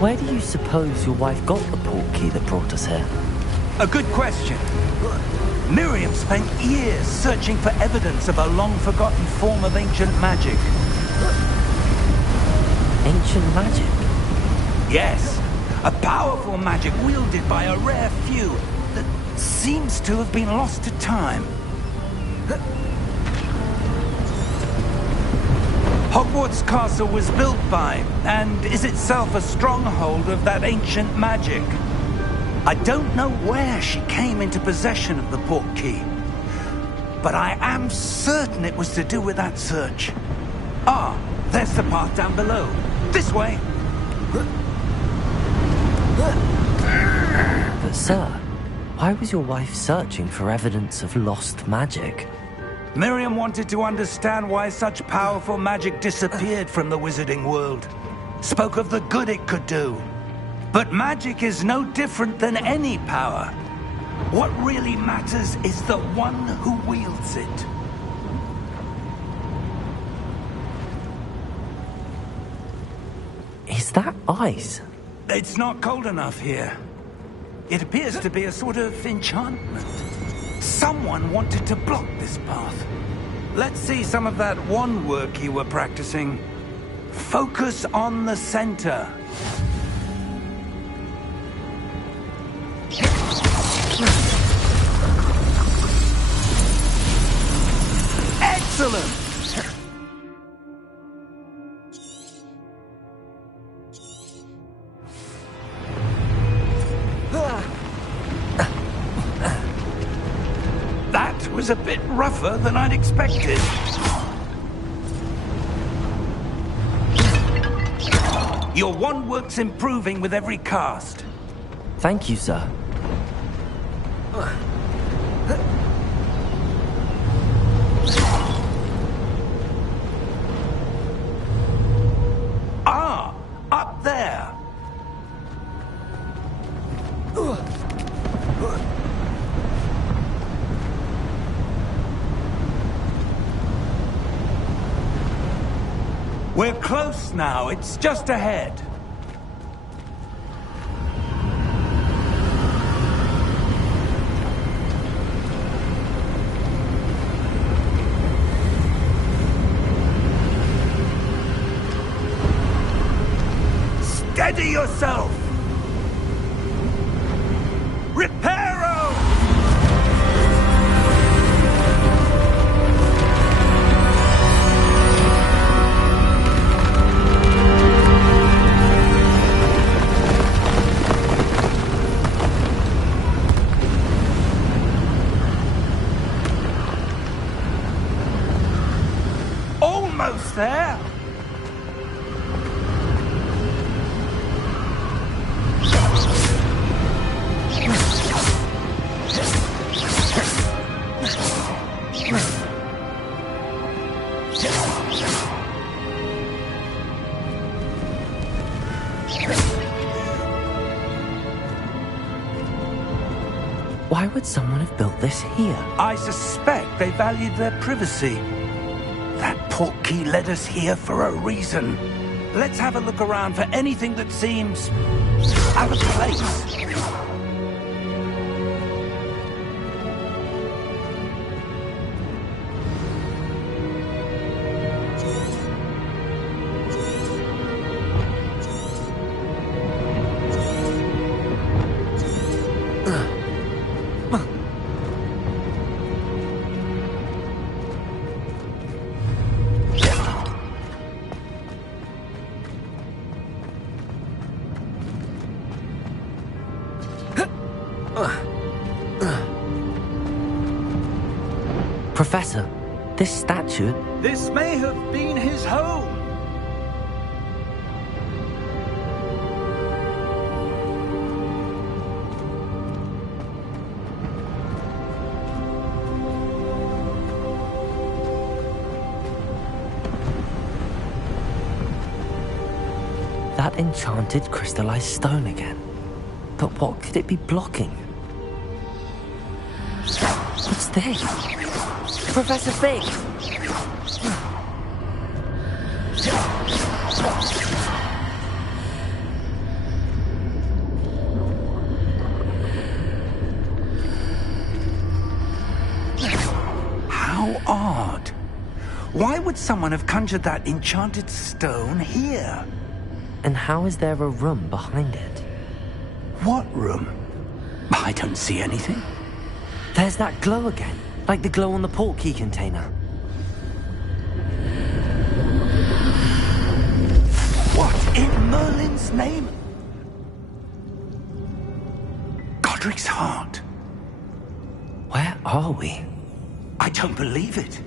Where do you suppose your wife got the portkey that brought us here? A good question. Miriam spent years searching for evidence of a long-forgotten form of ancient magic. Ancient magic? Yes, a powerful magic wielded by a rare few that seems to have been lost to time. Hogwarts Castle was built by, and is itself a stronghold of that ancient magic. I don't know where she came into possession of the portkey, but I am certain it was to do with that search. Ah, there's the path down below. This way. But sir, why was your wife searching for evidence of lost magic? Miriam wanted to understand why such powerful magic disappeared from the wizarding world. Spoke of the good it could do. But magic is no different than any power. What really matters is the one who wields it. Is that ice? It's not cold enough here. It appears to be a sort of enchantment. Someone wanted to block this path. Let's see some of that wand work you were practicing. Focus on the center. Excellent! That was a bit rougher than I'd expected. Your wand work's improving with every cast. Thank you, sir. Ah, up there. We're close now. It's just ahead. Steady yourself! Reparo! Almost there! Why would someone have built this here? I suspect they valued their privacy. That portkey led us here for a reason. Let's have a look around for anything that seems out of place. Professor, this statue... This may have been his home. That enchanted crystallized stone again. But what could it be blocking? What's this? Professor Fig! Why would someone have conjured that enchanted stone here? And how is there a room behind it? What room? I don't see anything. There's that glow again, like the glow on the portkey container. What in Merlin's name? Godric's heart. Where are we? I don't believe it.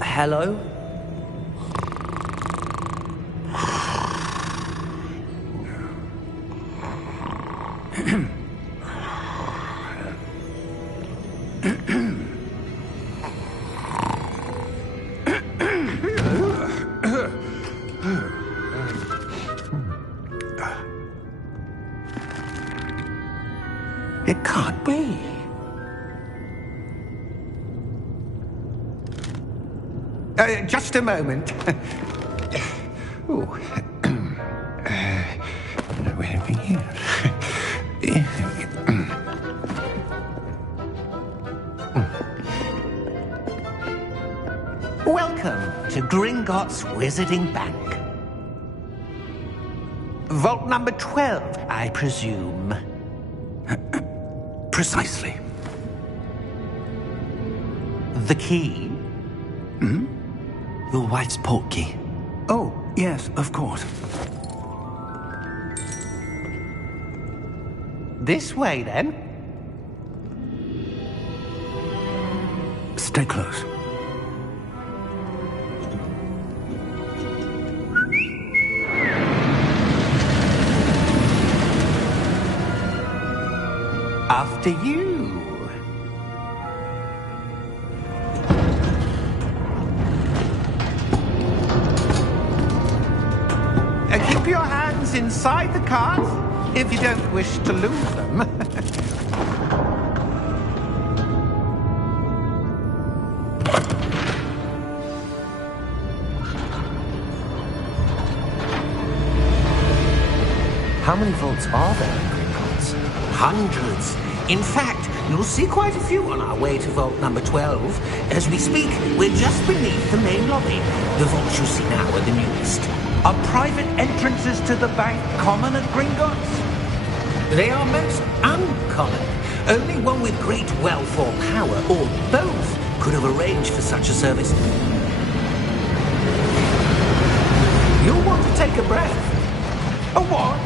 Hello? It can't be. Just a moment. Oh. Where are we here? Welcome to Gringotts Wizarding Bank. Vault number 12, I presume. Precisely. The key? Hmm? Your wife's portkey. Oh, yes, of course. This way, then. Stay close. After you. Keep your hands inside the cart if you don't wish to lose them. How many vaults are there in Gringotts? Hundreds. In fact, you'll see quite a few on our way to vault number 12. As we speak, we're just beneath the main lobby. The vaults you see now are the newest. Are private entrances to the bank common at Gringotts? They are most uncommon. Only one with great wealth or power, or both, could have arranged for such a service. You'll want to take a breath. A what?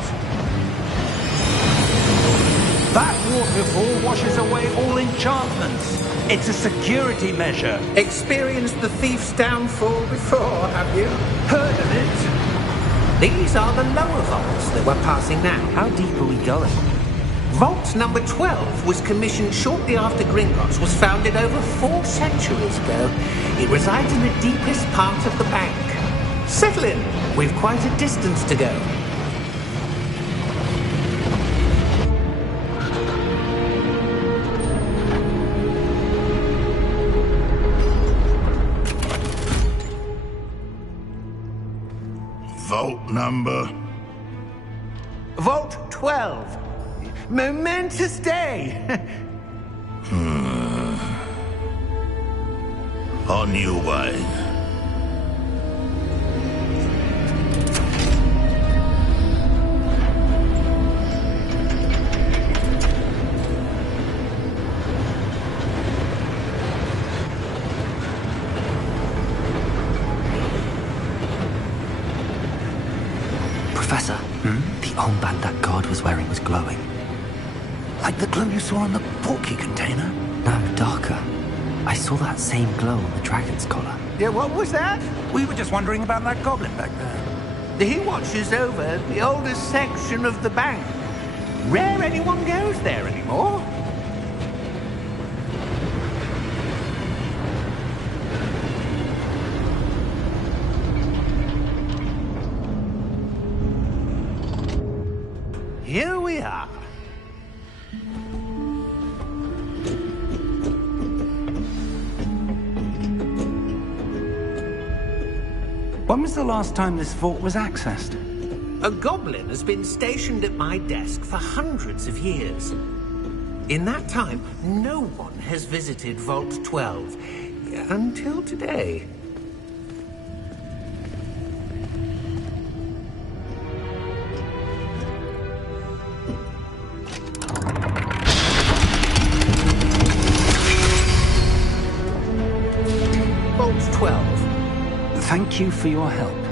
That waterfall washes away all enchantments. It's a security measure. Experienced the thief's downfall before, have you? Heard of it? These are the lower vaults that we're passing now. How deep are we going? Vault number 12 was commissioned shortly after Gringotts was founded over 4 centuries ago. It resides in the deepest part of the bank. Settle in. We've quite a distance to go. Vault number? Vault 12. Momentous day. On you, wine. Professor, the armband that guard was wearing was glowing. Like the glow you saw on the portkey container? No, darker. I saw that same glow on the dragon's collar. Yeah, what was that? We were just wondering about that goblin back there. He watches over the oldest section of the bank. Rare anyone goes there anymore. Here we are. When was the last time this vault was accessed? A goblin has been stationed at my desk for hundreds of years. In that time, no one has visited Vault 12 until today. Vault 12. Thank you for your help.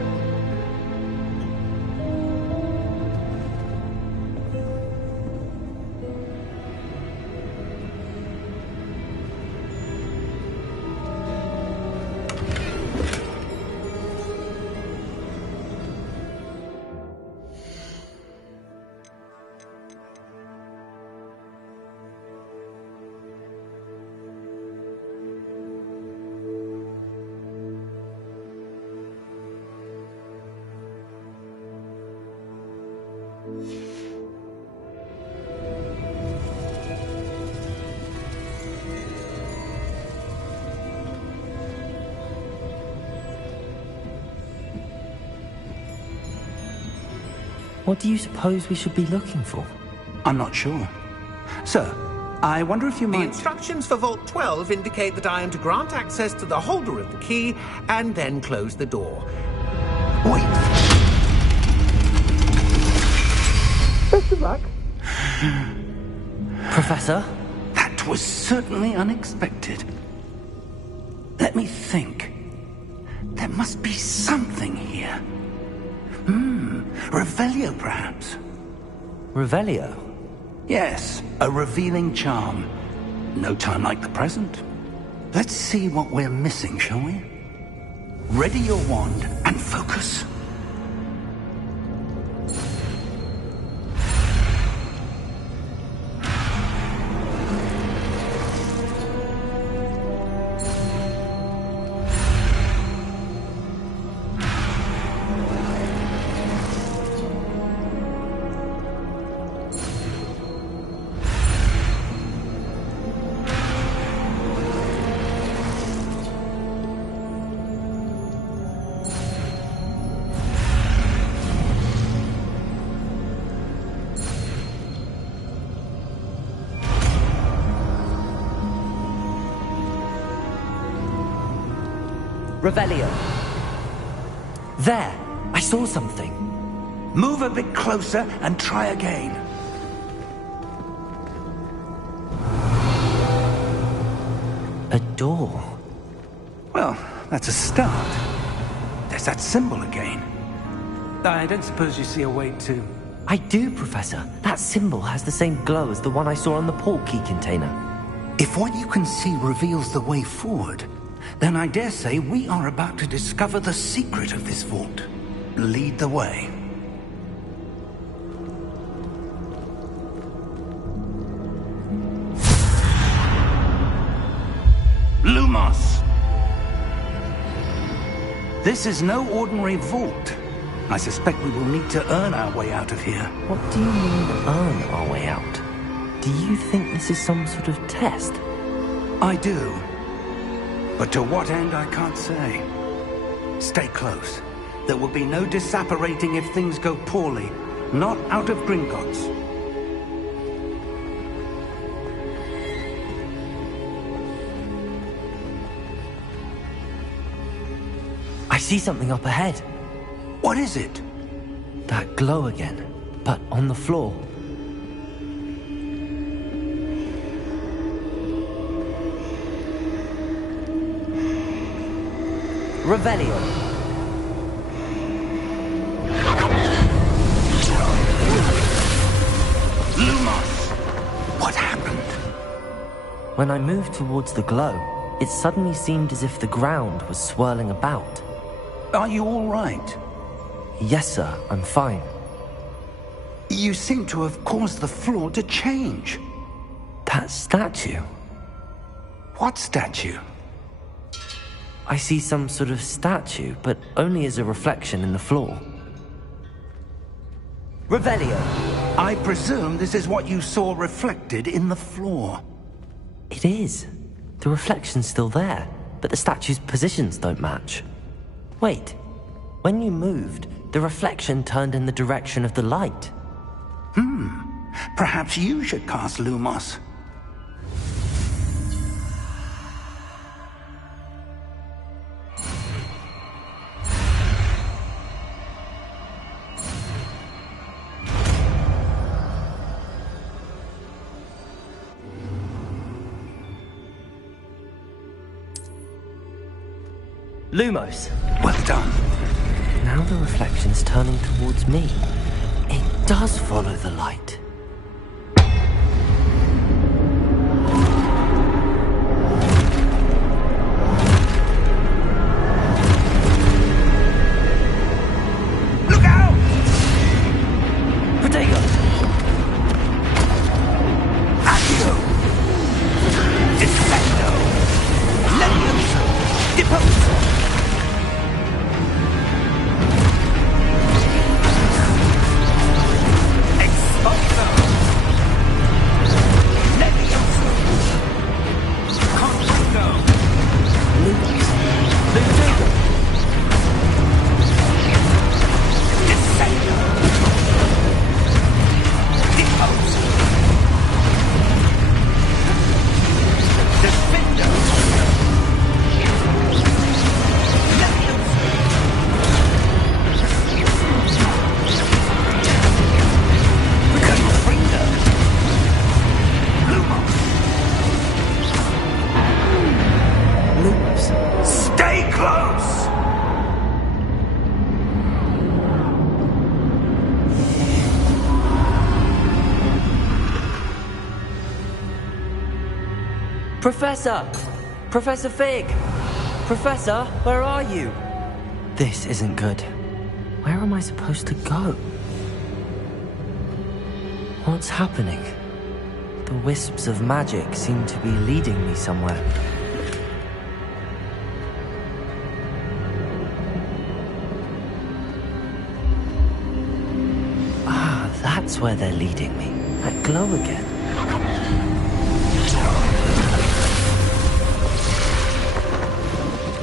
What do you suppose we should be looking for? I'm not sure. Sir, I wonder if you The might... instructions for Vault 12 indicate that I am to grant access to the holder of the key and then close the door. Wait! Best of luck. Professor? That was certainly unexpected. Let me think. There must be something here. Revelio, perhaps? Revelio? Yes, a revealing charm. No time like the present. Let's see what we're missing, shall we? Ready your wand and focus. Revelio. There! I saw something. Move a bit closer and try again. A door. Well, that's a start. There's that symbol again. I don't suppose you see a way to... I do, Professor. That symbol has the same glow as the one I saw on the portkey container. If what you can see reveals the way forward, then I dare say we are about to discover the secret of this vault. Lead the way. Lumos! This is no ordinary vault. I suspect we will need to earn our way out of here. What do you mean, earn our way out? Do you think this is some sort of test? I do. But to what end, I can't say. Stay close. There will be no disapparating if things go poorly. Not out of Gringotts. I see something up ahead. What is it? That glow again, but on the floor. Revelio. Lumos! What happened? When I moved towards the glow, it suddenly seemed as if the ground was swirling about. Are you all right? Yes, sir, I'm fine. You seem to have caused the floor to change. That statue. What statue? I see some sort of statue, but only as a reflection in the floor. Revelio. I presume this is what you saw reflected in the floor. It is. The reflection's still there, but the statue's positions don't match. Wait, When you moved, the reflection turned in the direction of the light. Perhaps you should cast Lumos. Lumos. Well done. Now the reflection's turning towards me. It does follow the light. Look out! Protego! Accio! Defendo! Levioso! Deposo! Expulso! Levioso! Confringo! Lumos. Protego! Descendo! Deposo! Defendo! Lumos. Stay close! Professor! Professor Fig! Professor, where are you? This isn't good. Where am I supposed to go? What's happening? The wisps of magic seem to be leading me somewhere. Ah, that's where they're leading me. That glow again.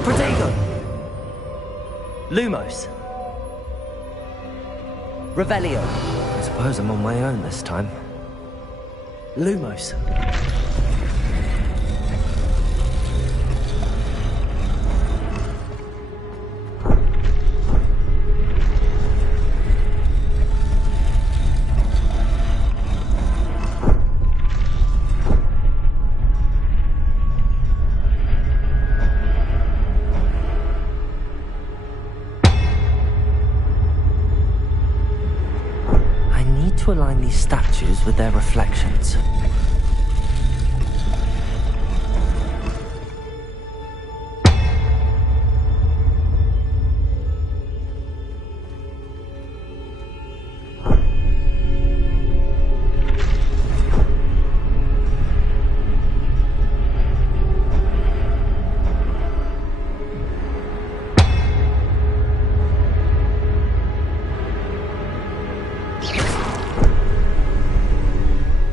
Protego! Lumos. Revelio. I suppose I'm on my own this time. Lumos. To align these statues with their reflections.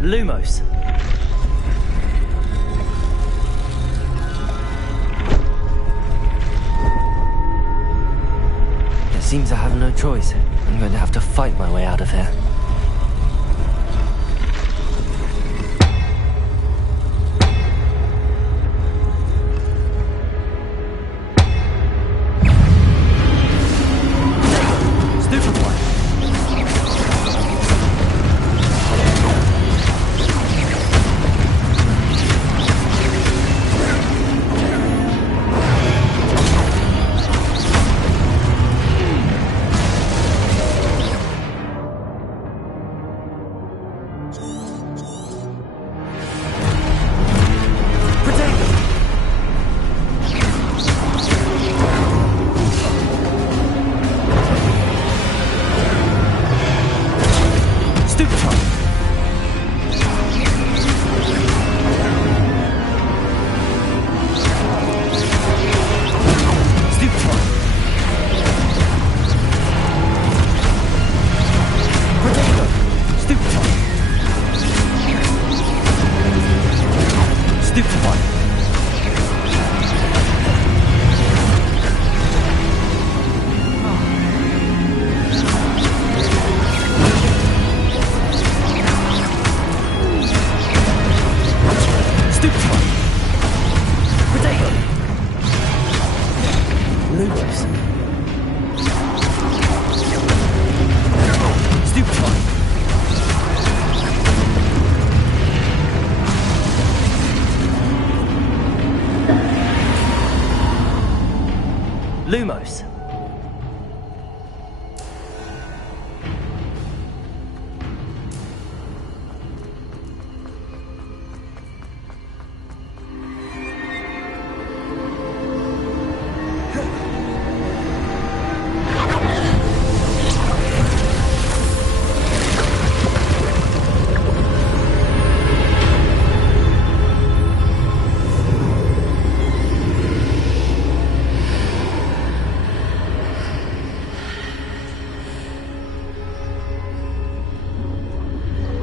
Lumos. It seems I have no choice. I'm going to have to fight my way out of here. Stupid one. Stupefy! Potato! Lumos! Stupefy! Lumos!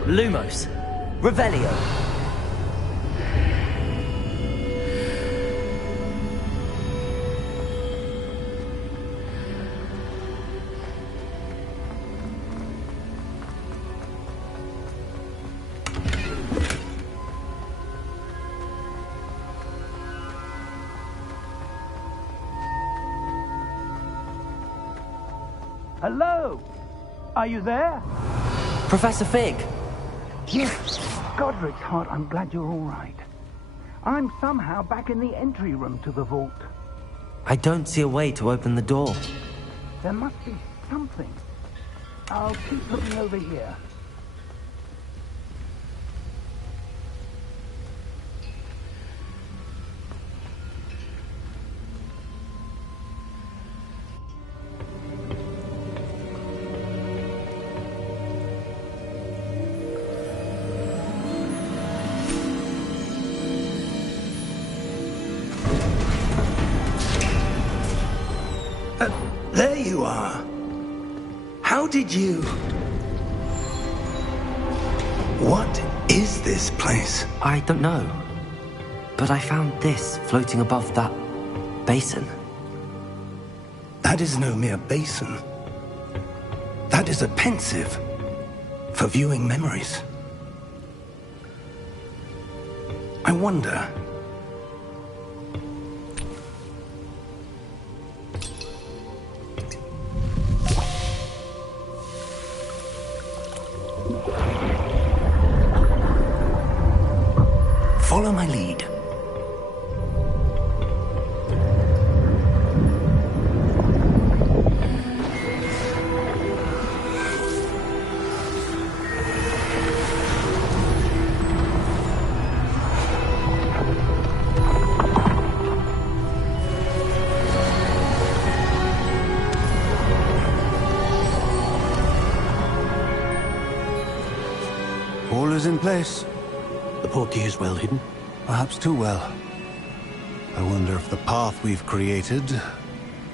Lumos. Revelio. Hello? Are you there? Professor Fig. Yes. Godric's heart, I'm glad you're all right. I'm somehow back in the entry room to the vault. I don't see a way to open the door. There must be something. I'll keep looking over here. There you are. How did you... What is this place? I don't know. But I found this floating above that basin. That is no mere basin. That is a pensive for viewing memories. I wonder... Follow my lead. All is in place. The portkey is well hidden? Perhaps too well. I wonder if the path we've created...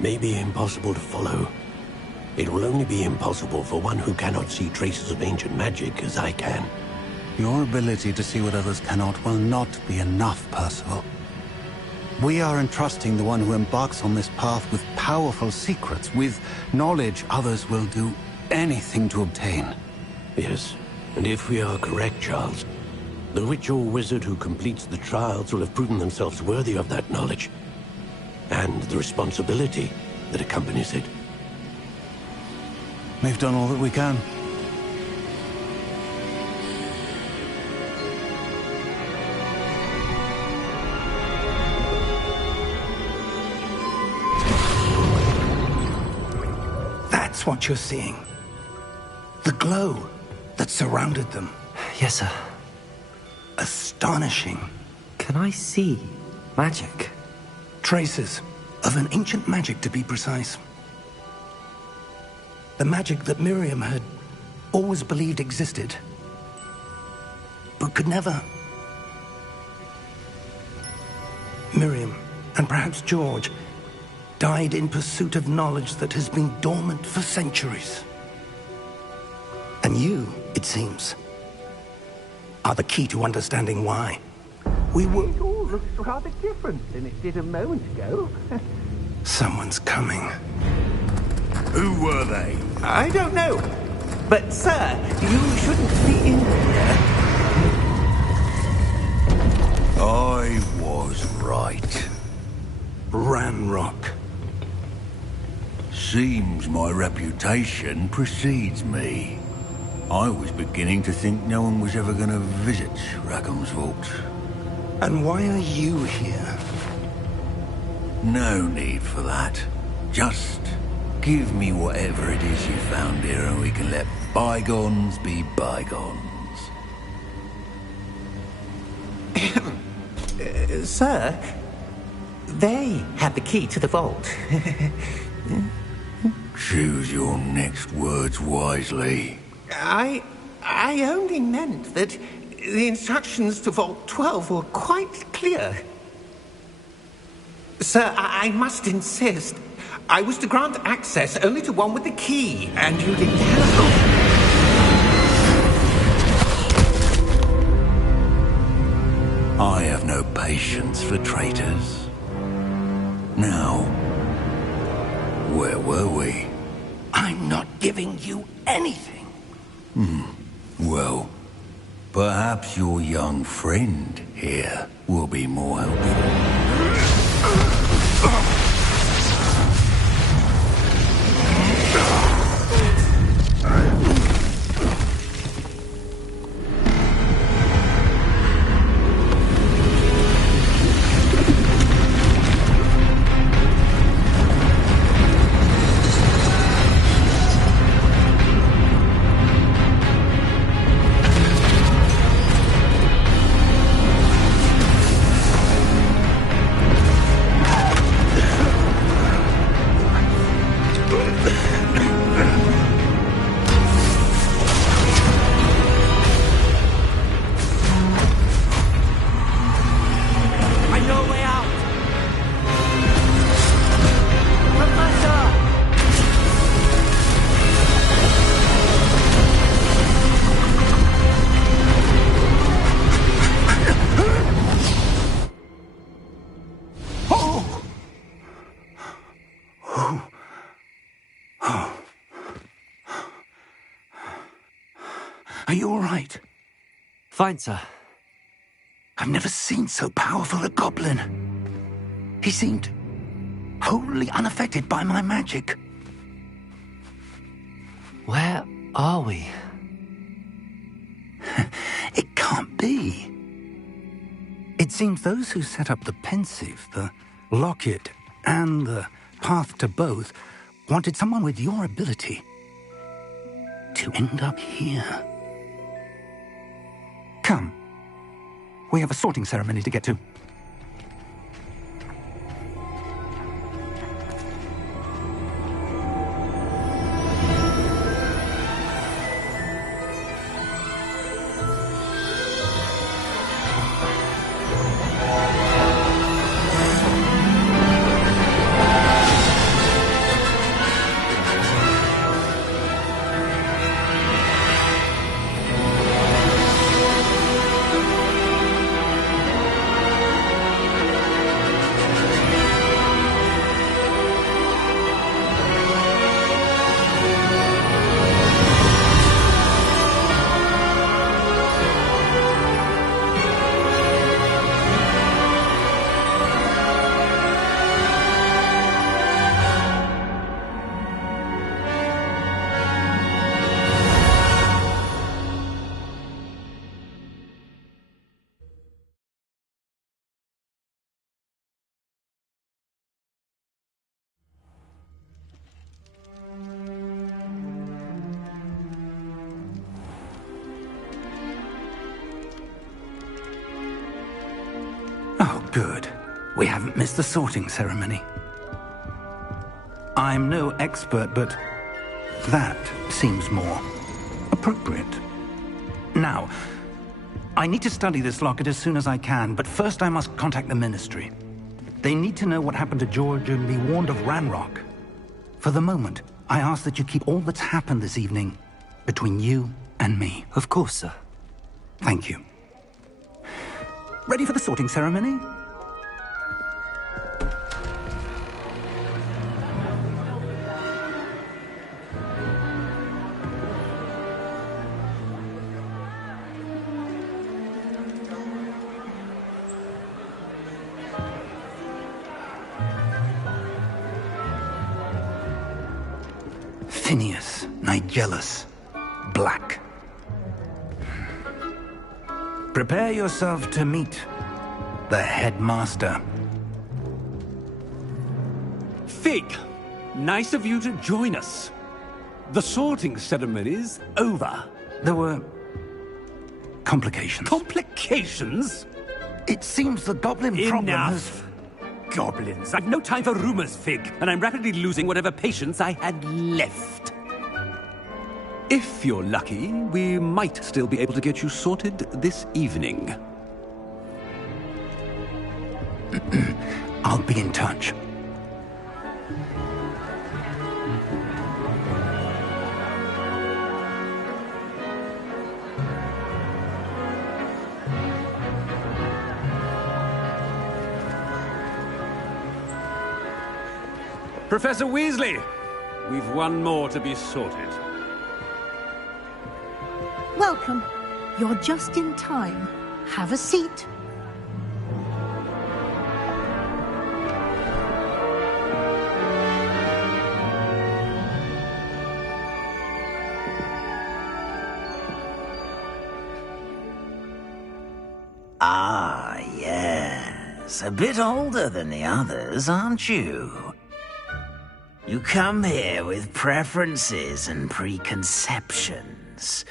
May be impossible to follow. It will only be impossible for one who cannot see traces of ancient magic as I can. Your ability to see what others cannot will not be enough, Percival. We are entrusting the one who embarks on this path with powerful secrets, with knowledge others will do anything to obtain. Yes, and if we are correct, Charles, the witch or wizard who completes the trials will have proven themselves worthy of that knowledge, and the responsibility that accompanies it. We've done all that we can. That's what you're seeing. The glow that surrounded them. Yes, sir. Astonishing. Can I see magic? Traces of an ancient magic, to be precise. The magic that Miriam had always believed existed, but could never. Miriam, and perhaps George, died in pursuit of knowledge that has been dormant for centuries. And you, it seems, are the key to understanding why. We were... It all looks rather different than it did a moment ago. Someone's coming. Who were they? I don't know. But, sir, you shouldn't be in here. Oh, right. Ranrock. Seems my reputation precedes me. I was beginning to think no one was ever going to visit Rackham's vault. And why are you here? No need for that. Just give me whatever it is you found here and we can let bygones be bygones. Sir, they have the key to the vault. Choose your next words wisely. I only meant that the instructions to Vault 12 were quite clear. Sir, I must insist. I was to grant access only to one with the key, and you didn't have. I have no patience for traitors. Now, where were we? I'm not giving you anything. Well, perhaps your young friend here will be more helpful. Are you all right? Fine, sir. I've never seen so powerful a goblin. He seemed wholly unaffected by my magic. Where are we? It can't be. It seems those who set up the pensive, the locket, and the path to both wanted someone with your ability to end up here. Come. We have a sorting ceremony to get to. Oh, good. We haven't missed the sorting ceremony. I'm no expert, but that seems more appropriate. Now, I need to study this locket as soon as I can, but first I must contact the Ministry. They need to know what happened to George and be warned of Ranrock. For the moment, I ask that you keep all that's happened this evening between you and me. Of course, sir. Thank you. Ready for the sorting ceremony? Nigellus. Black. Prepare yourself to meet the headmaster. Fig, nice of you to join us. The sorting ceremony's over. There were complications. Complications? It seems the goblin problem has... Enough. Goblins. I've no time for rumors, Fig, and I'm rapidly losing whatever patience I had left. If you're lucky, we might still be able to get you sorted this evening. I'll be in touch. Professor Weasley, we've one more to be sorted. Welcome. You're just in time. Have a seat. Ah, yes. A bit older than the others, aren't you? You come here with preferences and preconceptions.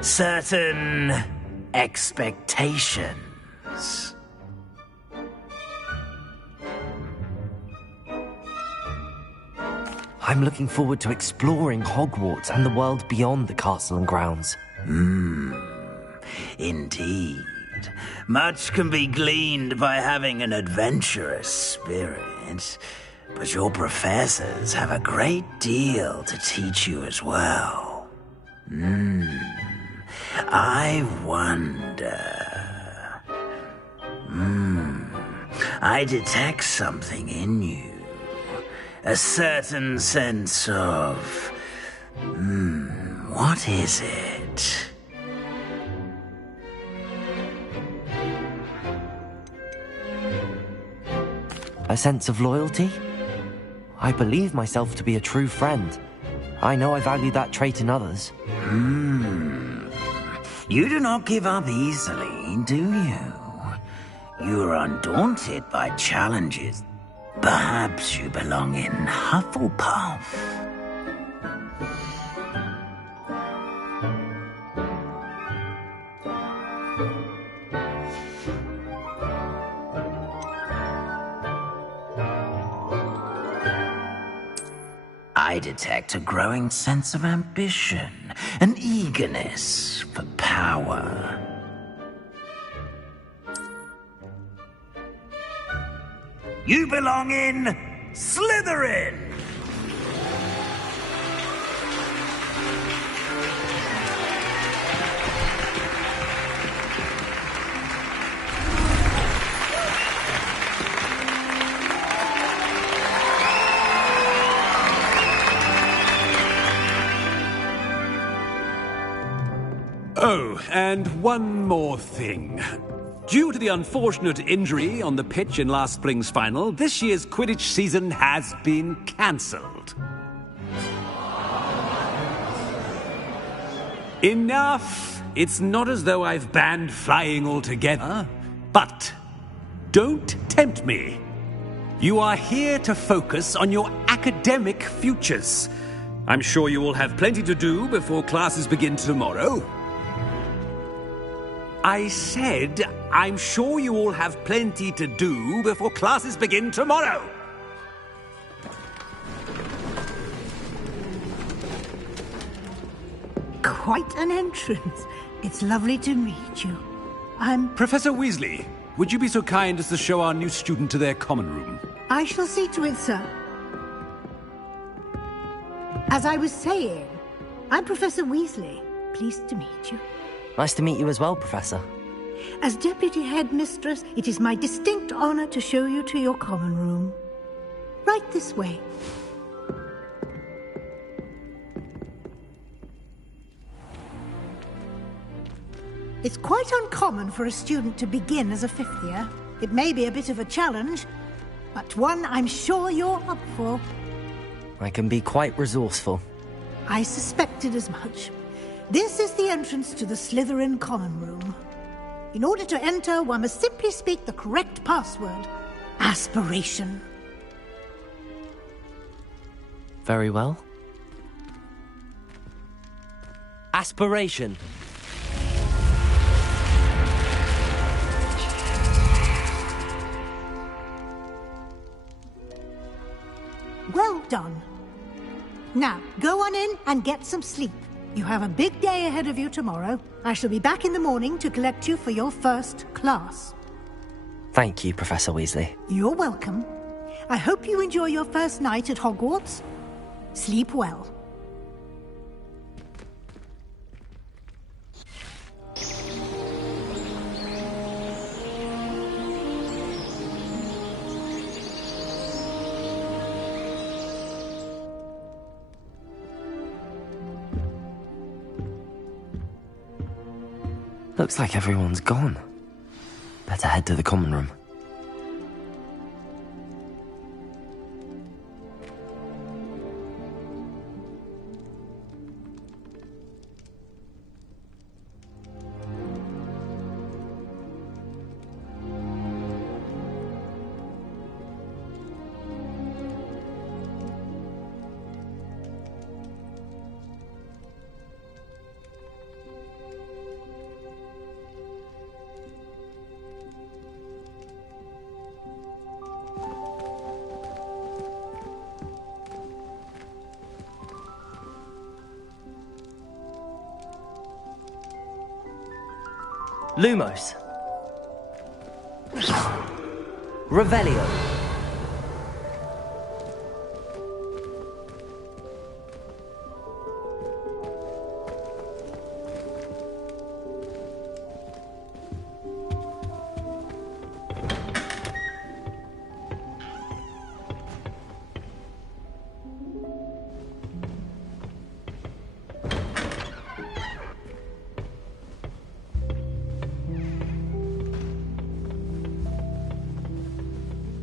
Certain expectations. I'm looking forward to exploring Hogwarts and the world beyond the castle and grounds. Indeed. Much can be gleaned by having an adventurous spirit, but your professors have a great deal to teach you as well. I wonder... I detect something in you. A certain sense of... what is it? A sense of loyalty? I believe myself to be a true friend. I know I value that trait in others. You do not give up easily, do you? You are undaunted by challenges. Perhaps you belong in Hufflepuff. I detect a growing sense of ambition, an eagerness for power. You belong in Slytherin! Oh, and one more thing. Due to the unfortunate injury on the pitch in last spring's final, this year's Quidditch season has been cancelled. Enough! It's not as though I've banned flying altogether. But don't tempt me. You are here to focus on your academic futures. I'm sure you will have plenty to do before classes begin tomorrow. I said, I'm sure you all have plenty to do before classes begin tomorrow. Quite an entrance. It's lovely to meet you. I'm... Professor Weasley, would you be so kind as to show our new student to their common room? I shall see to it, sir. As I was saying, I'm Professor Weasley. Pleased to meet you. Nice to meet you as well, Professor. As Deputy Headmistress, it is my distinct honor to show you to your common room. Right this way. It's quite uncommon for a student to begin as a fifth year. It may be a bit of a challenge, but one I'm sure you're up for. I can be quite resourceful. I suspected as much. This is the entrance to the Slytherin common room. In order to enter, one must simply speak the correct password. Aspiration. Very well. Aspiration. Well done. Now, go on in and get some sleep. You have a big day ahead of you tomorrow. I shall be back in the morning to collect you for your first class. Thank you, Professor Weasley. You're welcome. I hope you enjoy your first night at Hogwarts. Sleep well. Looks like everyone's gone. Better head to the common room. Lumos. Revelio.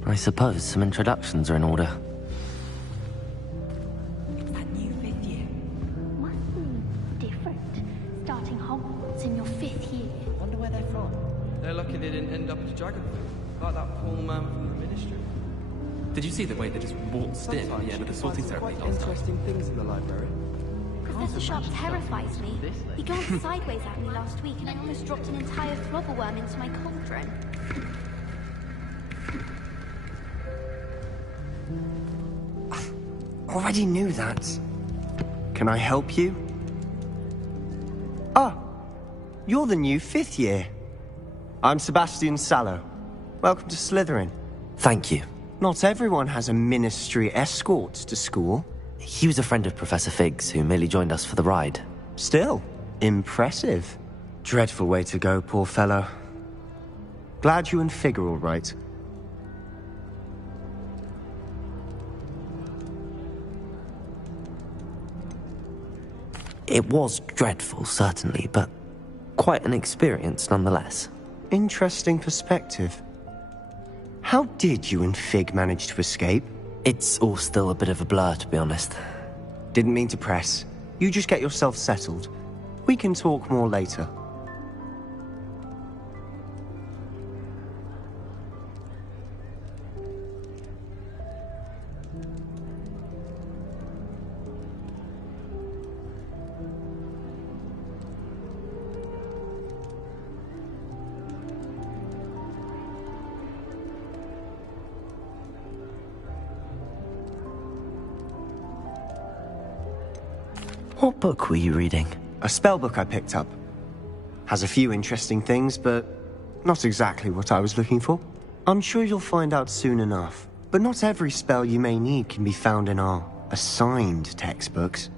I suppose some introductions are in order. It's that new 5th year. Must be different. Starting Hogwarts in your 5th year. Wonder where they're from. They're lucky they didn't end up as dragon like that poor man from the Ministry. Did you see the way they just waltzed in at the end of the sorting ceremony last night? Interesting things in the library. Professor Sharp terrifies me. He glanced sideways at me last week and I almost dropped an entire flobberworm into my cauldron. Already knew that. Can I help you? Ah, you're the new 5th year. I'm Sebastian Sallow. Welcome to Slytherin. Thank you. Not everyone has a ministry escort to school. He was a friend of Professor Fig's who merely joined us for the ride. Still, impressive. Dreadful way to go, poor fellow. Glad you and Fig are all right. It was dreadful, certainly, but quite an experience nonetheless. Interesting perspective. How did you and Fig manage to escape? It's all still a bit of a blur, to be honest. Didn't mean to press. You just get yourself settled. We can talk more later. What book were you reading? A spellbook I picked up. Has a few interesting things, but not exactly what I was looking for. I'm sure you'll find out soon enough. But not every spell you may need can be found in our assigned textbooks.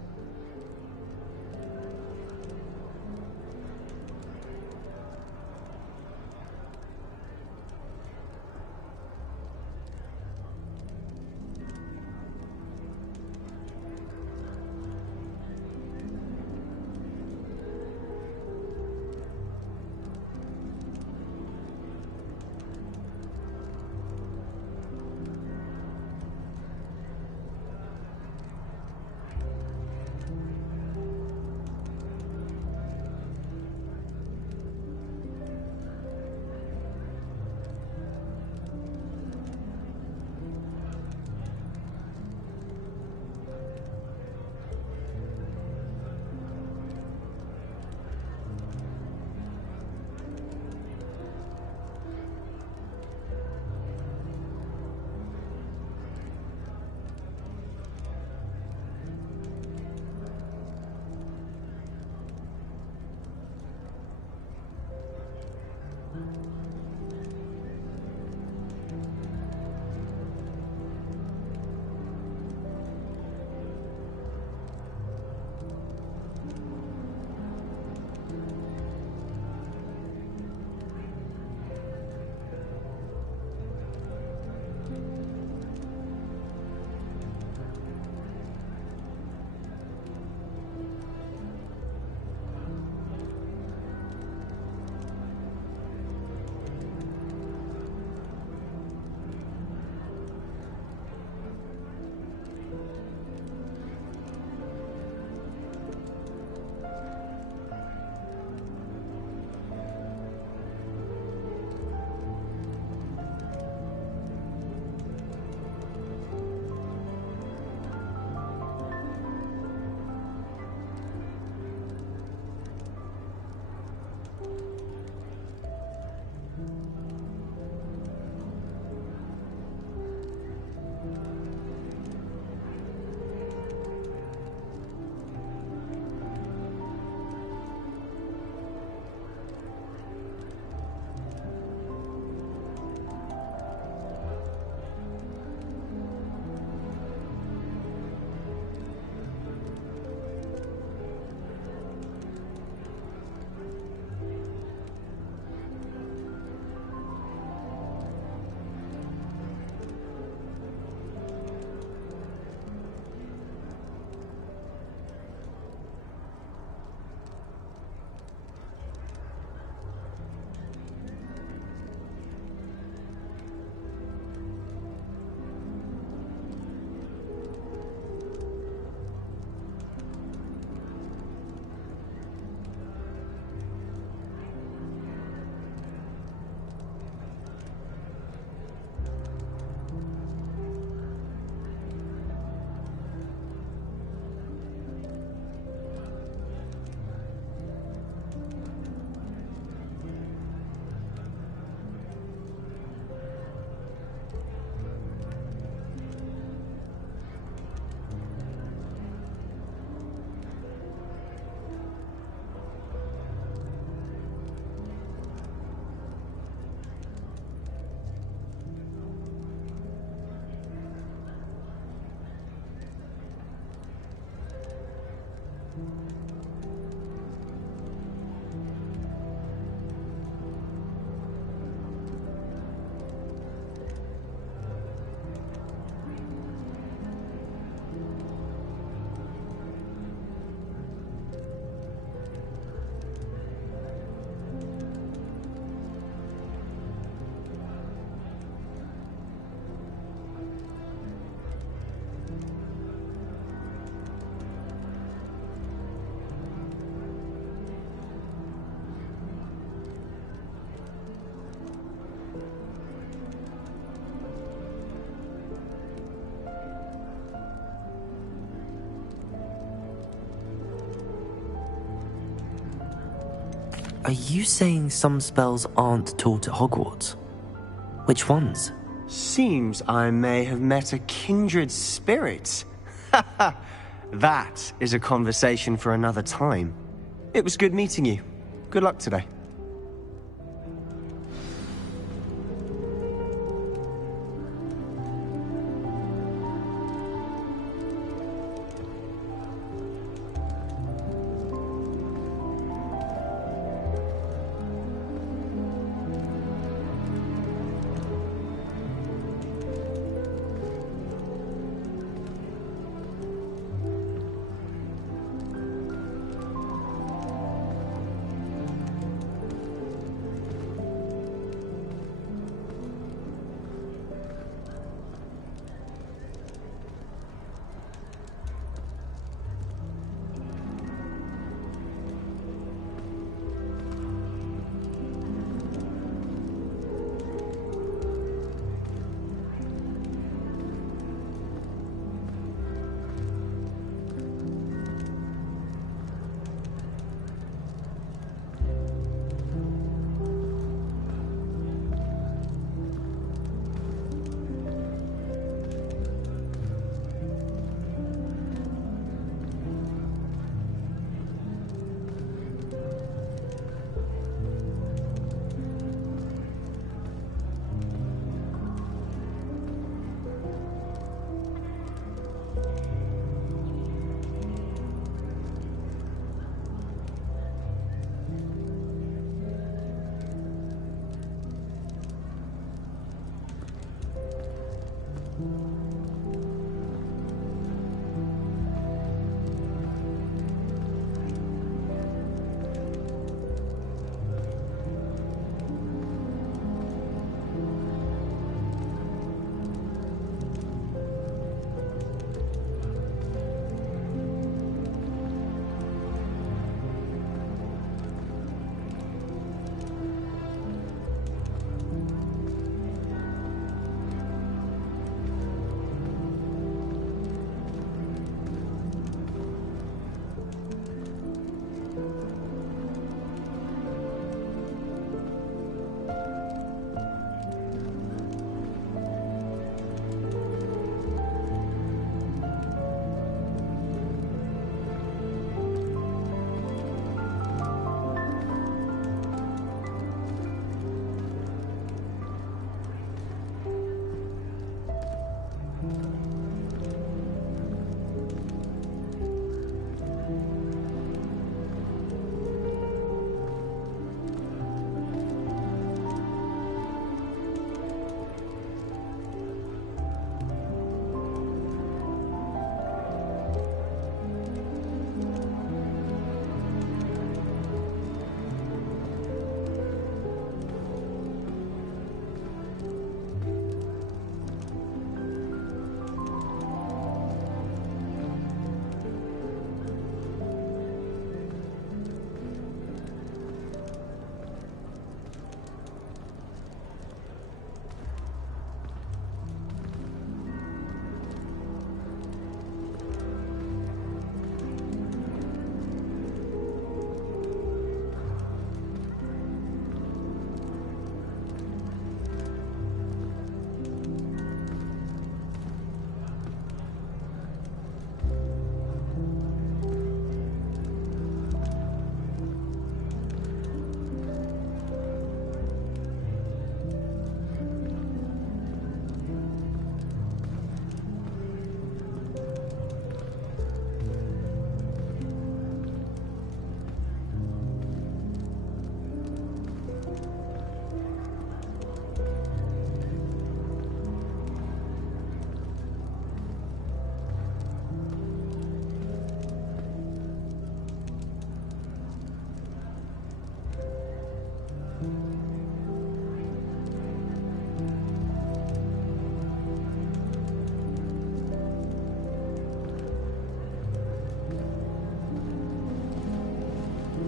Are you saying some spells aren't taught at Hogwarts? Which ones? Seems I may have met a kindred spirit. That is a conversation for another time. It was good meeting you. Good luck today.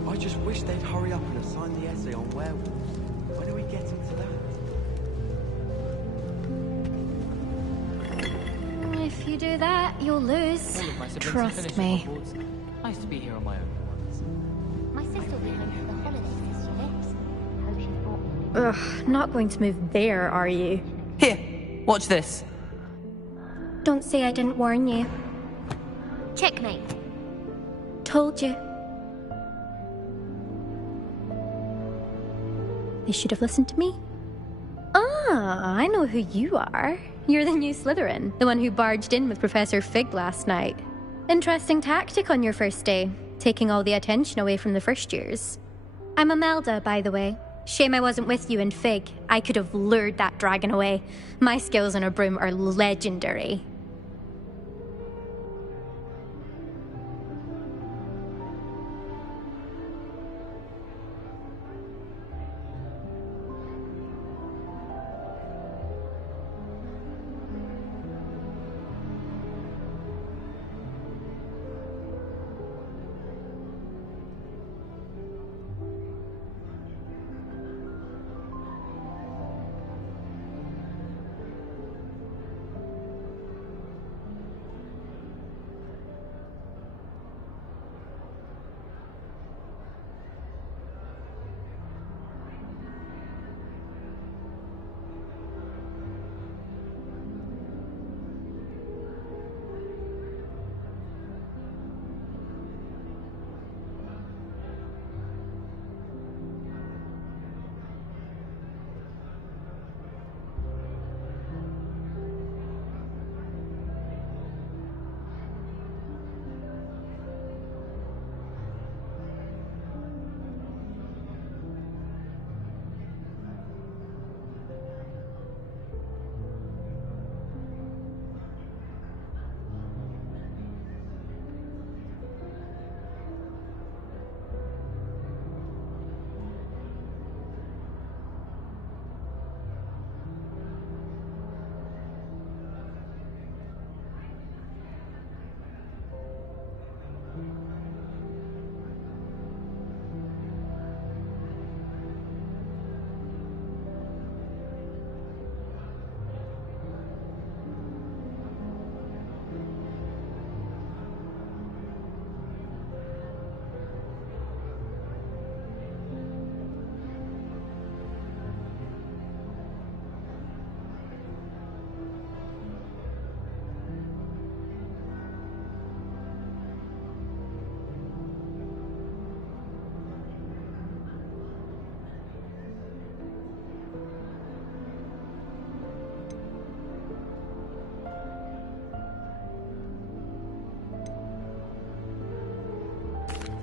I just wish they'd hurry up and assign the essay on werewolves. When are we getting to that? If you do that, you'll lose. Trust me. I used to be here on my own once. My sister will be home for the holidays this year. Ugh, not going to move there, are you? Here, watch this. Don't say I didn't warn you. Checkmate. Told you. They should have listened to me. Ah, I know who you are. You're the new Slytherin, the one who barged in with Professor Fig last night. Interesting tactic on your first day, taking all the attention away from the first years. I'm Imelda, by the way. Shame I wasn't with you in Fig. I could have lured that dragon away. My skills on a broom are legendary.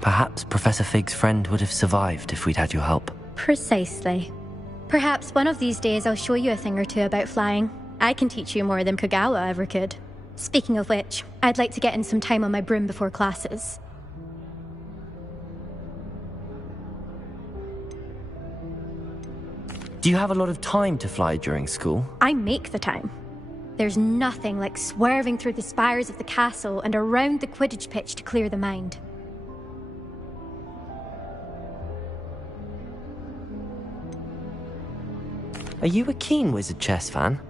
Perhaps Professor Fig's friend would have survived if we'd had your help. Precisely. Perhaps one of these days I'll show you a thing or two about flying. I can teach you more than Kagawa ever could. Speaking of which, I'd like to get in some time on my broom before classes. Do you have a lot of time to fly during school? I make the time. There's nothing like swerving through the spires of the castle and around the Quidditch pitch to clear the mind. Are you a keen Wizard chess fan?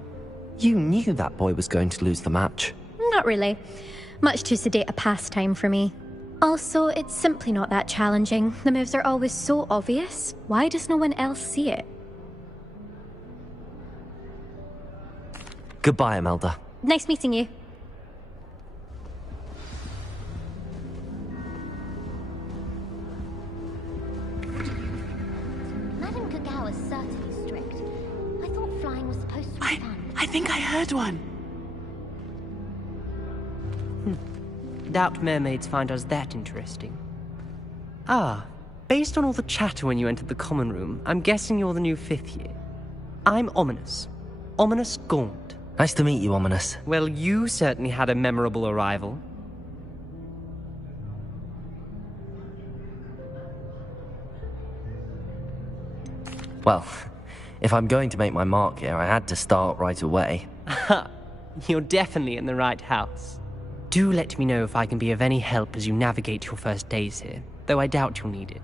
You knew that boy was going to lose the match. Not really. Much too sedate a pastime for me. Also, it's simply not that challenging. The moves are always so obvious. Why does no one else see it? Goodbye, Imelda. Nice meeting you. Madam Kagawa's certainly strict. I thought flying was supposed to be fun. I think I heard one. Doubt mermaids find us that interesting. Ah, based on all the chatter when you entered the common room, I'm guessing you're the new 5th year. I'm Ominous. Ominous Gaunt. Nice to meet you, Ominous. Well, you certainly had a memorable arrival. Well, if I'm going to make my mark here, I had to start right away. You're definitely in the right house. Do let me know if I can be of any help as you navigate your first days here, though I doubt you'll need it.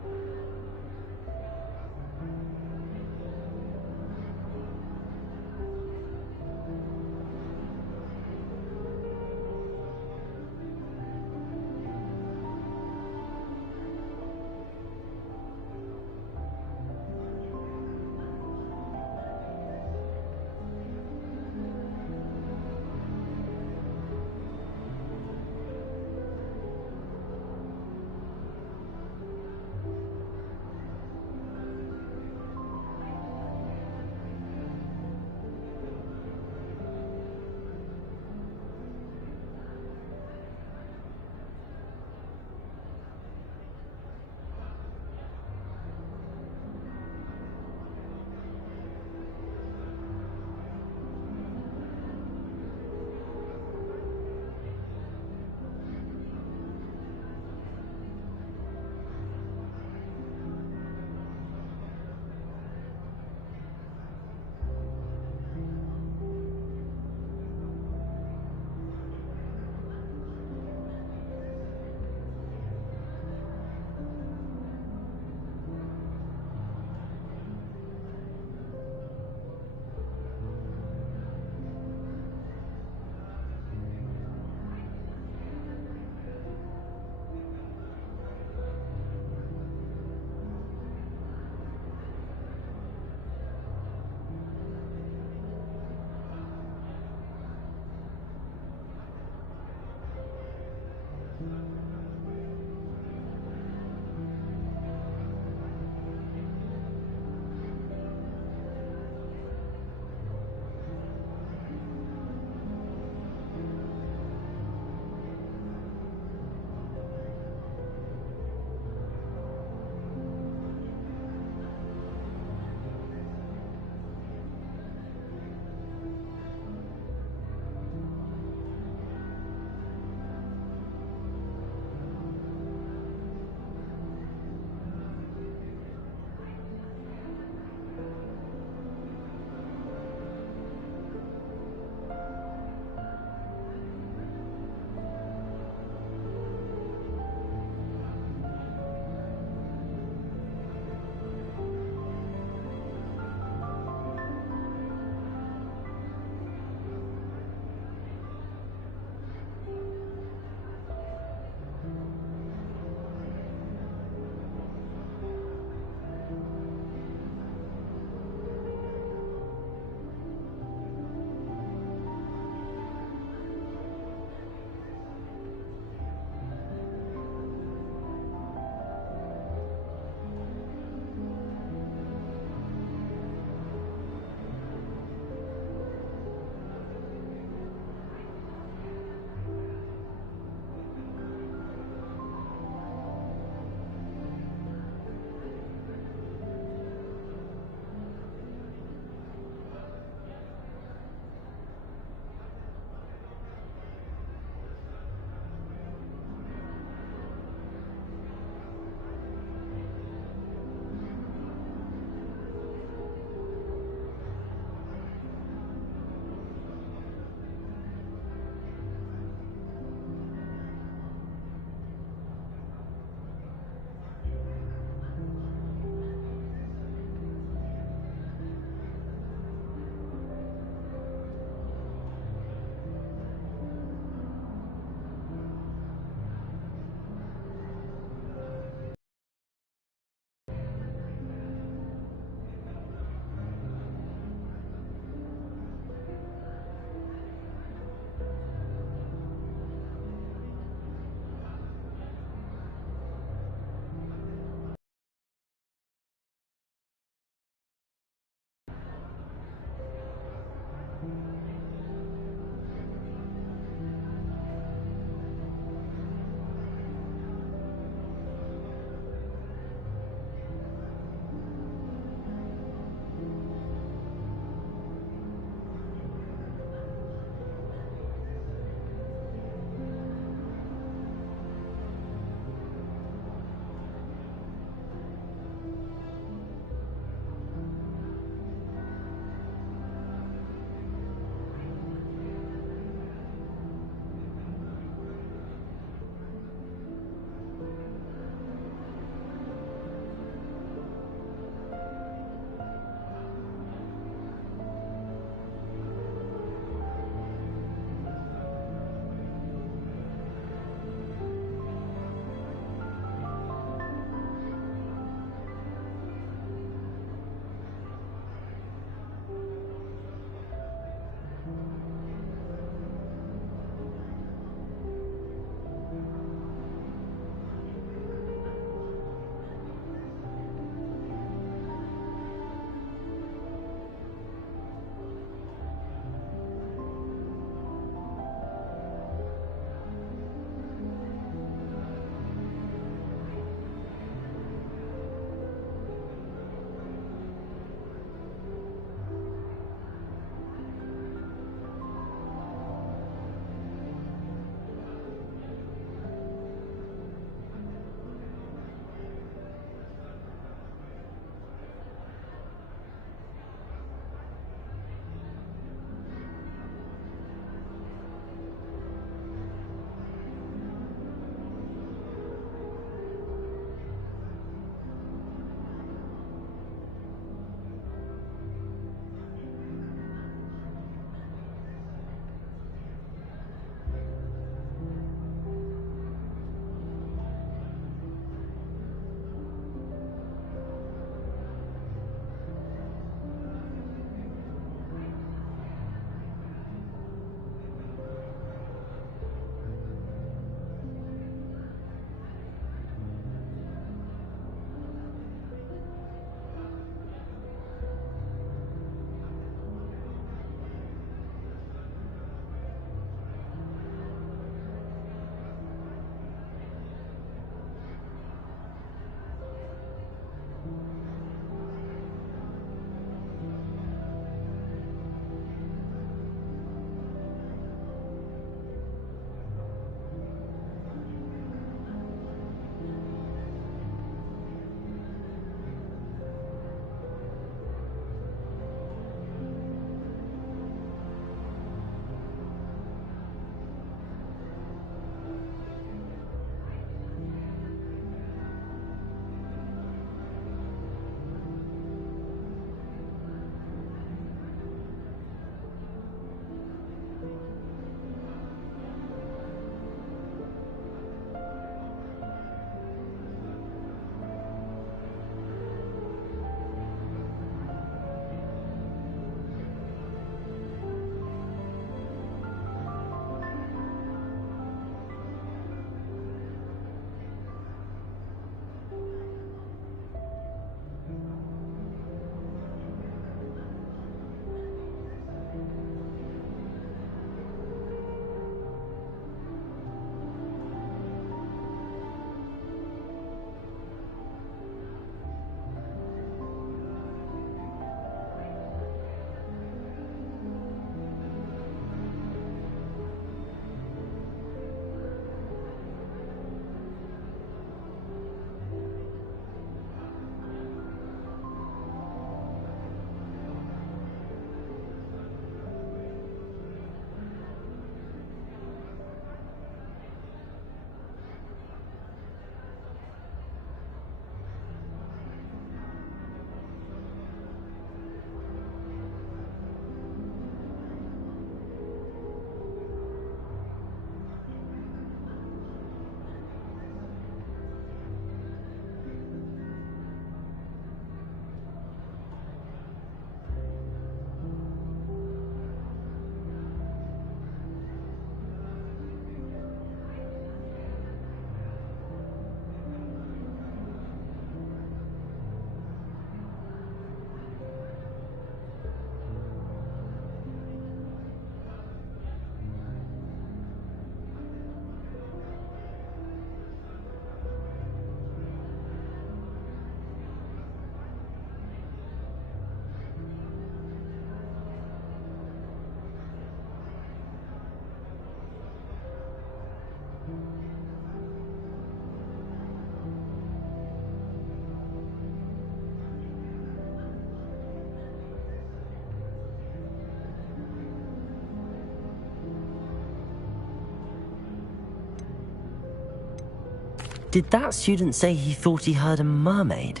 Did that student say he thought he heard a mermaid?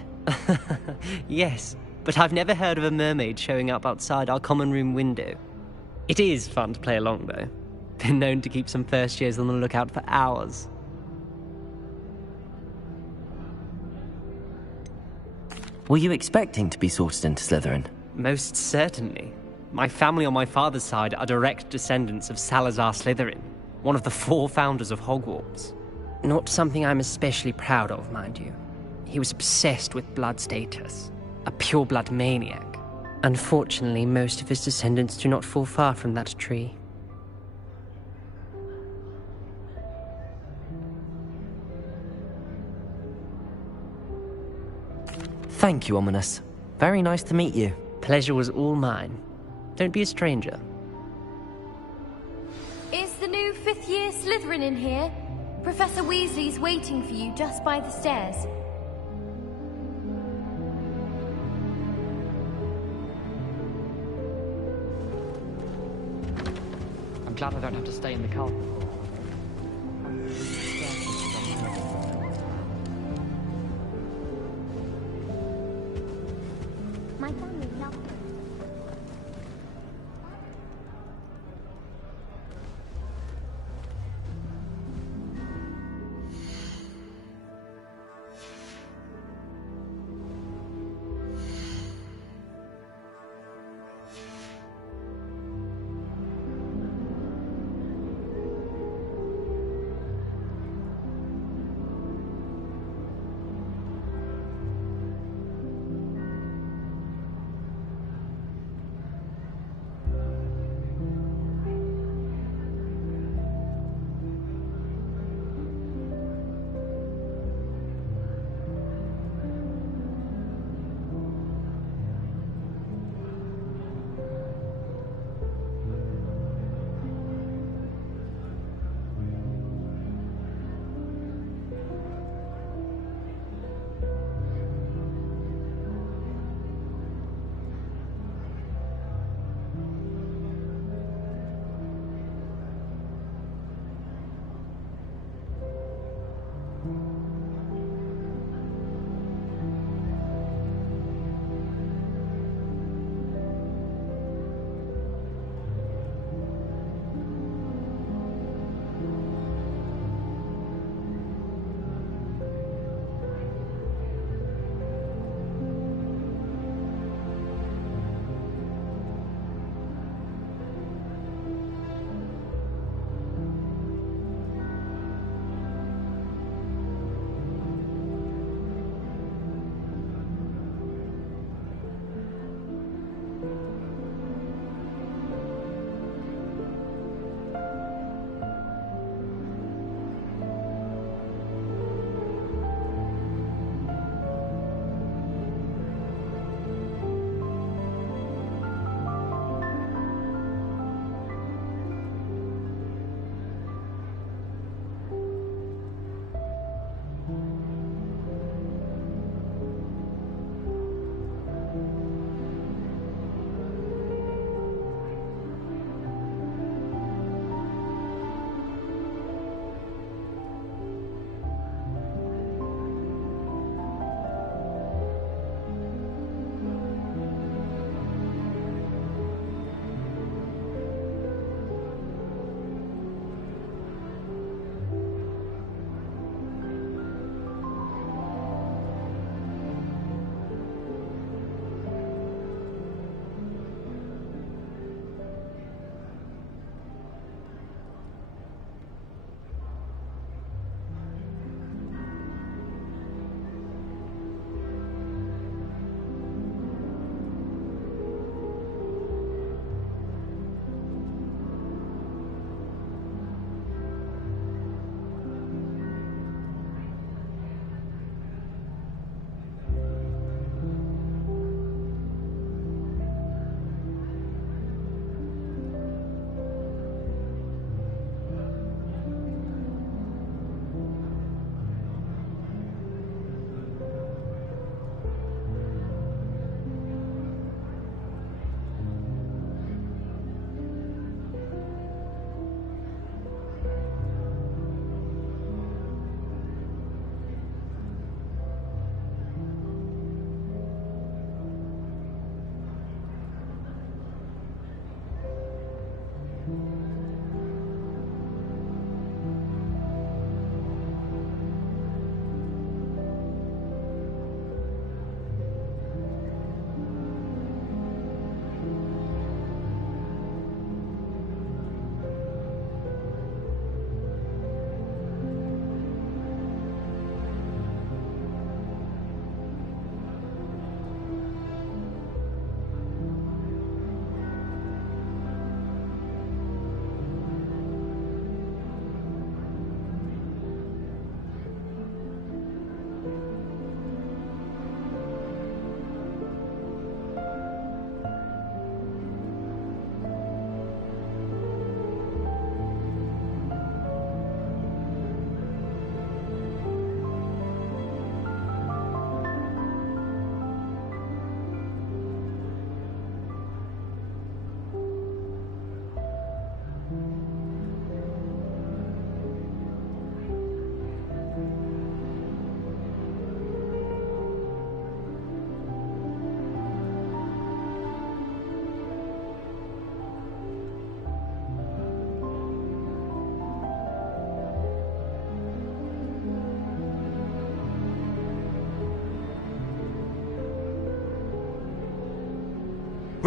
Yes, but I've never heard of a mermaid showing up outside our common room window. It is fun to play along, though. Been known to keep some first years on the lookout for hours. Were you expecting to be sorted into Slytherin? Most certainly. My family on my father's side are direct descendants of Salazar Slytherin, one of the 4 founders of Hogwarts. Not something I'm especially proud of, mind you. He was obsessed with blood status, a pure-blood maniac. Unfortunately, most of his descendants do not fall far from that tree. Thank you, Ominous. Very nice to meet you. Pleasure was all mine. Don't be a stranger. Is the new 5th year Slytherin in here? Professor Weasley's waiting for you just by the stairs. I'm glad I don't have to stay in the car. My family loves it.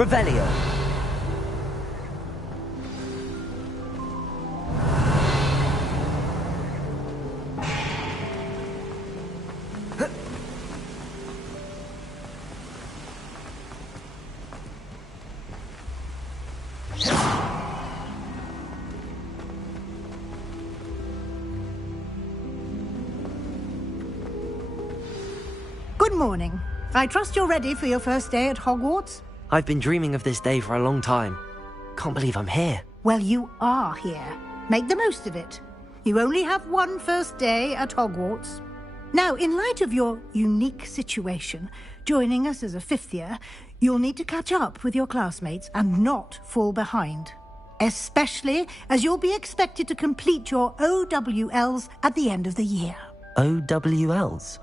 Revelio. Good morning. I trust you're ready for your first day at Hogwarts? I've been dreaming of this day for a long time. Can't believe I'm here. Well, you are here. Make the most of it. You only have one first day at Hogwarts. Now, in light of your unique situation, joining us as a fifth year, you'll need to catch up with your classmates and not fall behind. Especially as you'll be expected to complete your OWLs at the end of the year. OWLs?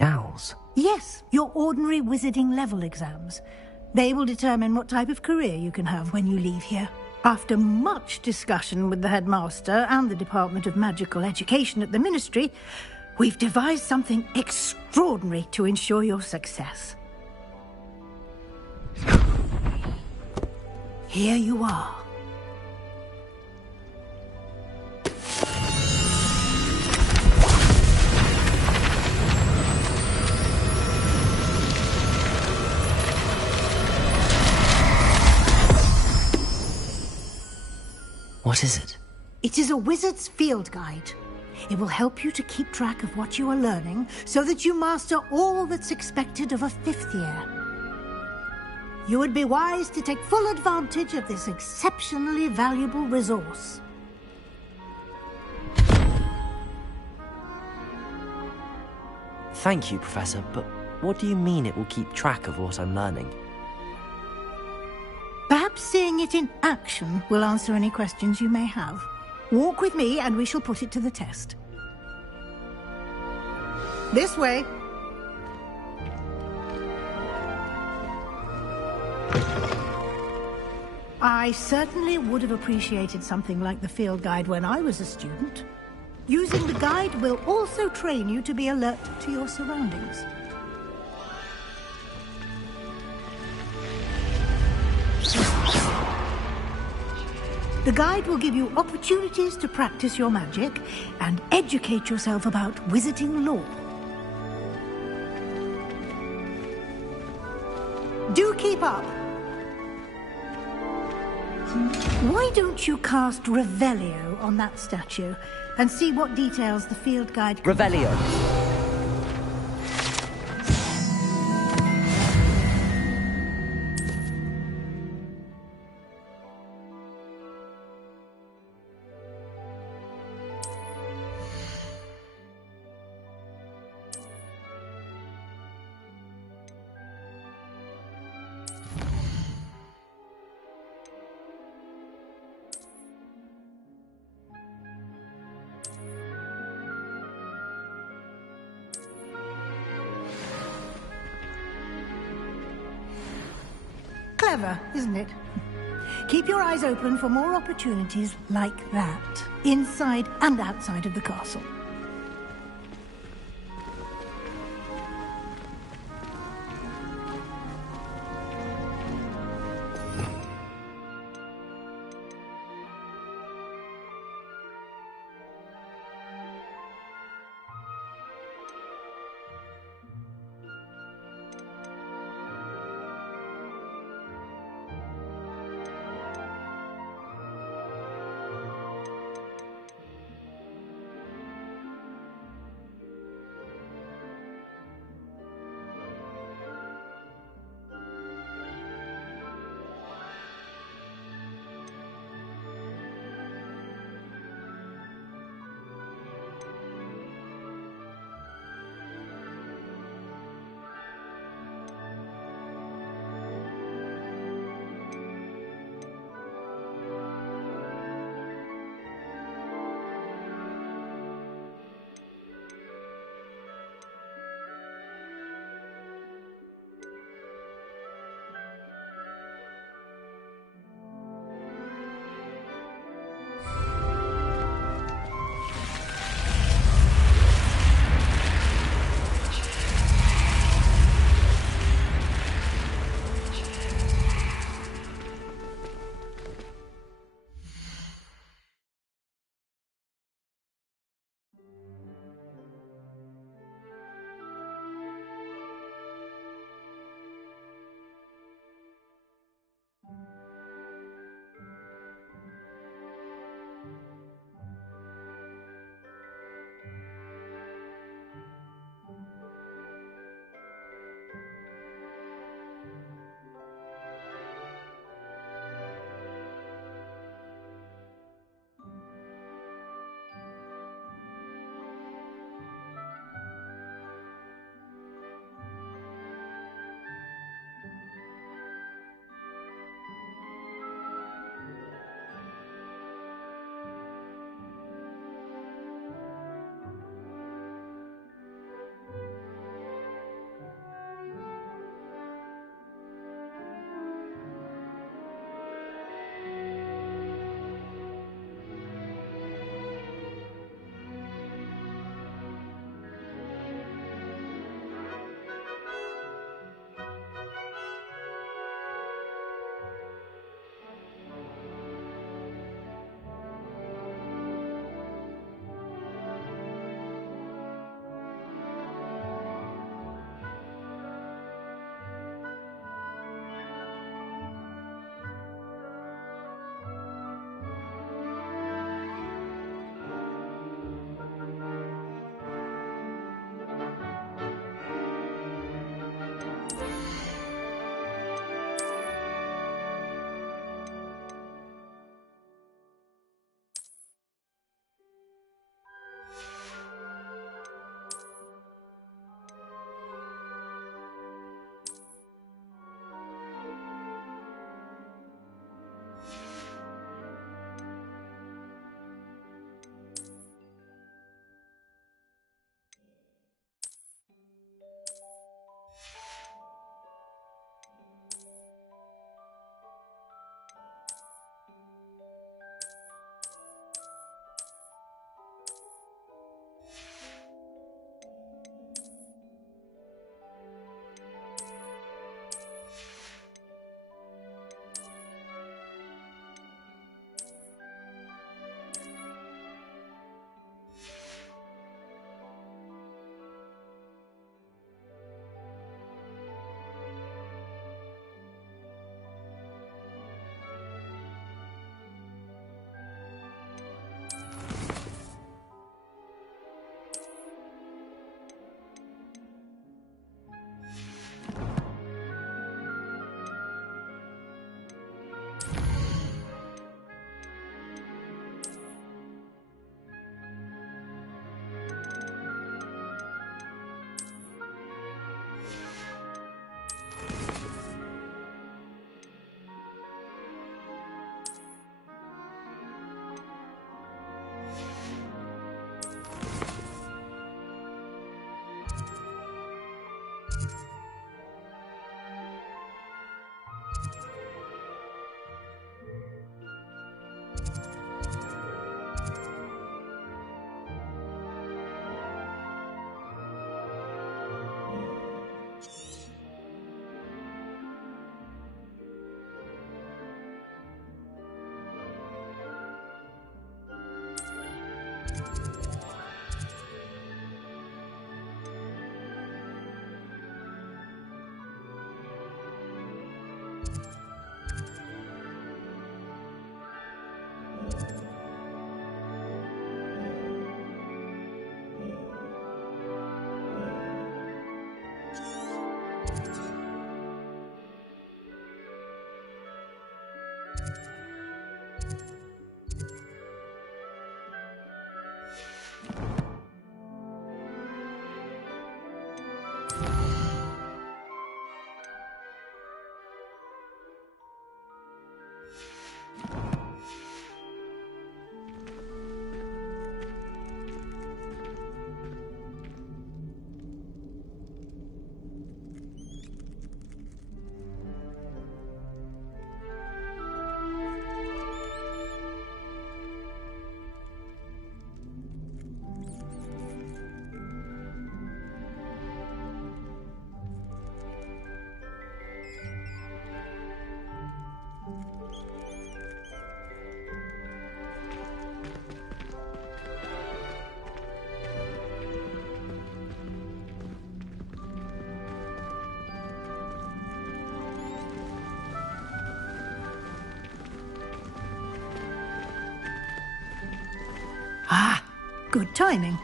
Owls? Yes, your ordinary wizarding level exams. They will determine what type of career you can have when you leave here. After much discussion with the headmaster and the Department of Magical Education at the Ministry, we've devised something extraordinary to ensure your success. Here you are. What is it? It is a wizard's field guide. It will help you to keep track of what you are learning so that you master all that's expected of a fifth year. You would be wise to take full advantage of this exceptionally valuable resource. Thank you, Professor, but what do you mean it will keep track of what I'm learning? Perhaps seeing it in action will answer any questions you may have. Walk with me and we shall put it to the test. This way. I certainly would have appreciated something like the field guide when I was a student. Using the guide will also train you to be alert to your surroundings. The guide will give you opportunities to practice your magic and educate yourself about wizarding lore. Do keep up. Why don't you cast Revelio on that statue and see what details the field guide... Revelio. Clever, isn't it? Keep your eyes open for more opportunities like that, inside and outside of the castle. Ah, good timing.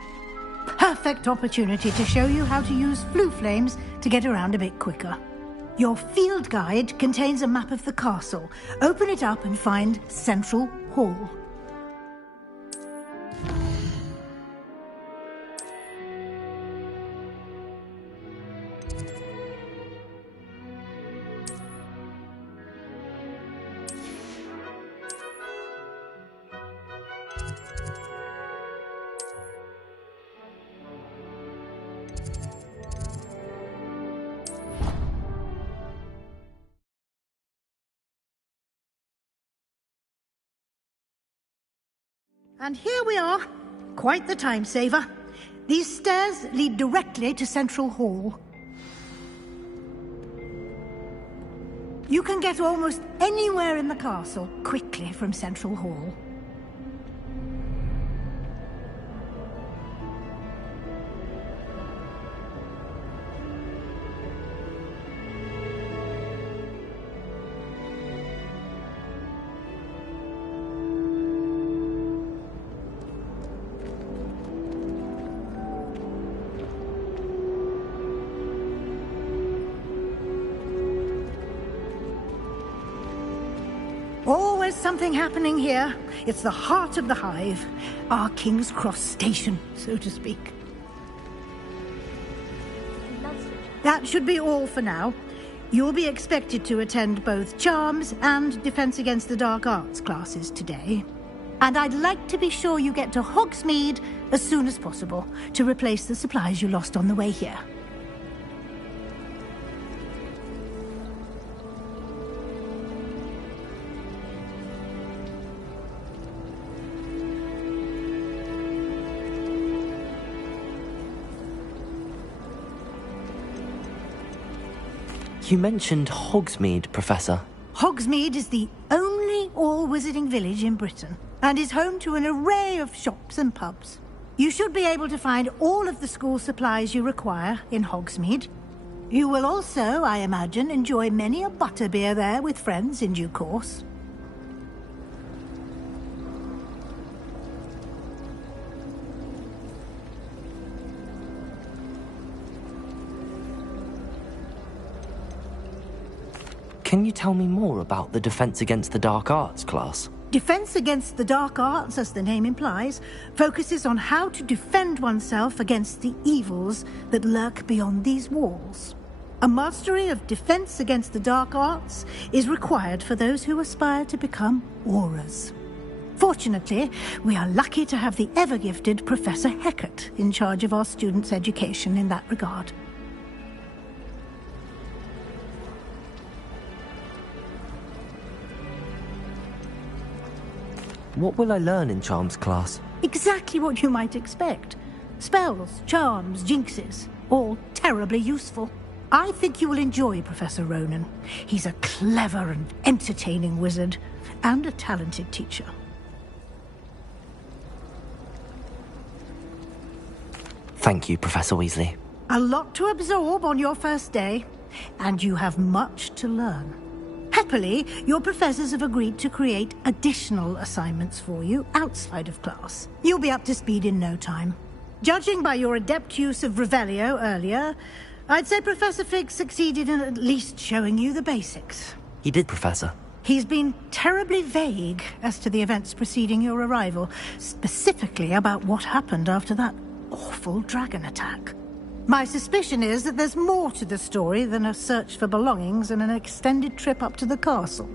Perfect opportunity to show you how to use flue flames to get around a bit quicker. Your field guide contains a map of the castle. Open it up and find Central Hall. And here we are. Quite the time saver. These stairs lead directly to Central Hall. You can get almost anywhere in the castle quickly from Central Hall. Always something happening here. It's the heart of the hive. Our King's Cross station, so to speak. That should be all for now. You'll be expected to attend both Charms and Defense Against the Dark Arts classes today. And I'd like to be sure you get to Hogsmeade as soon as possible to replace the supplies you lost on the way here. You mentioned Hogsmeade, Professor. Hogsmeade is the only all-wizarding village in Britain and is home to an array of shops and pubs. You should be able to find all of the school supplies you require in Hogsmeade. You will also, I imagine, enjoy many a butterbeer there with friends in due course. Can you tell me more about the Defense Against the Dark Arts class? Defense Against the Dark Arts, as the name implies, focuses on how to defend oneself against the evils that lurk beyond these walls. A mastery of Defense Against the Dark Arts is required for those who aspire to become Aurors. Fortunately, we are lucky to have the ever-gifted Professor Hecat in charge of our students' education in that regard. What will I learn in Charms class? Exactly what you might expect. Spells, charms, jinxes, all terribly useful. I think you will enjoy Professor Ronan. He's a clever and entertaining wizard, and a talented teacher. Thank you, Professor Weasley. A lot to absorb on your first day, and you have much to learn. Happily, your professors have agreed to create additional assignments for you outside of class. You'll be up to speed in no time. Judging by your adept use of Revelio earlier, I'd say Professor Fig succeeded in at least showing you the basics. He did, Professor. He's been terribly vague as to the events preceding your arrival, specifically about what happened after that awful dragon attack. My suspicion is that there's more to the story than a search for belongings and an extended trip up to the castle.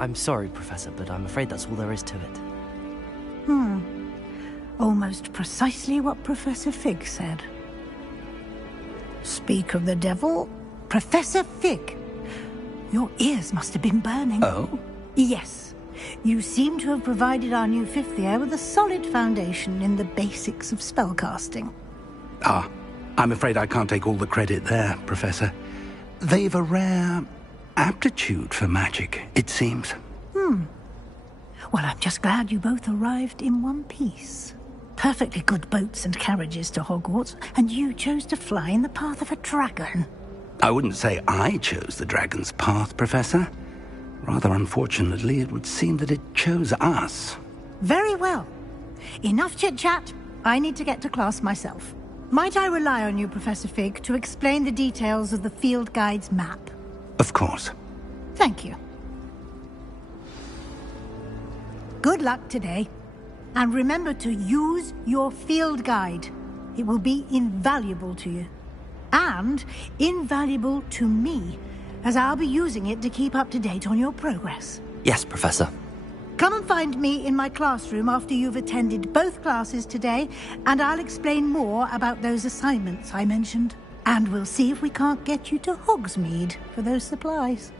I'm sorry, Professor, but I'm afraid that's all there is to it. Almost precisely what Professor Fig said. Speak of the devil, Professor Fig. Your ears must have been burning. Oh? Yes. You seem to have provided our new fifth year with a solid foundation in the basics of spellcasting. Ah, I'm afraid I can't take all the credit there, Professor. They've a rare aptitude for magic, it seems. Well, I'm just glad you both arrived in one piece. Perfectly good boats and carriages to Hogwarts, and you chose to fly in the path of a dragon. I wouldn't say I chose the dragon's path, Professor. Rather unfortunately, it would seem that it chose us. Very well. Enough chit-chat. I need to get to class myself. Might I rely on you, Professor Fig, to explain the details of the field guide's map? Of course. Thank you. Good luck today. And remember to use your field guide. It will be invaluable to you. And invaluable to me, as I'll be using it to keep up to date on your progress. Yes, Professor. Come and find me in my classroom after you've attended both classes today, and I'll explain more about those assignments I mentioned. And we'll see if we can't get you to Hogsmeade for those supplies.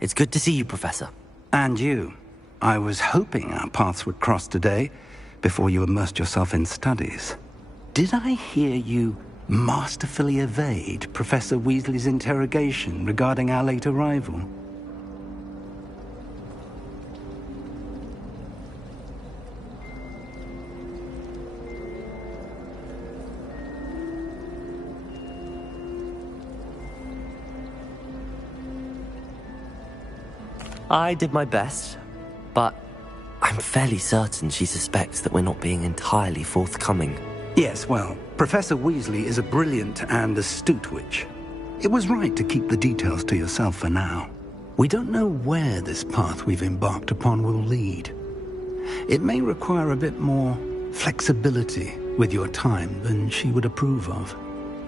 It's good to see you, Professor. And you. I was hoping our paths would cross today, before you immersed yourself in studies. Did I hear you masterfully evade Professor Weasley's interrogation regarding our late arrival? I did my best, but I'm fairly certain she suspects that we're not being entirely forthcoming. Yes, well, Professor Weasley is a brilliant and astute witch. It was right to keep the details to yourself for now. We don't know where this path we've embarked upon will lead. It may require a bit more flexibility with your time than she would approve of.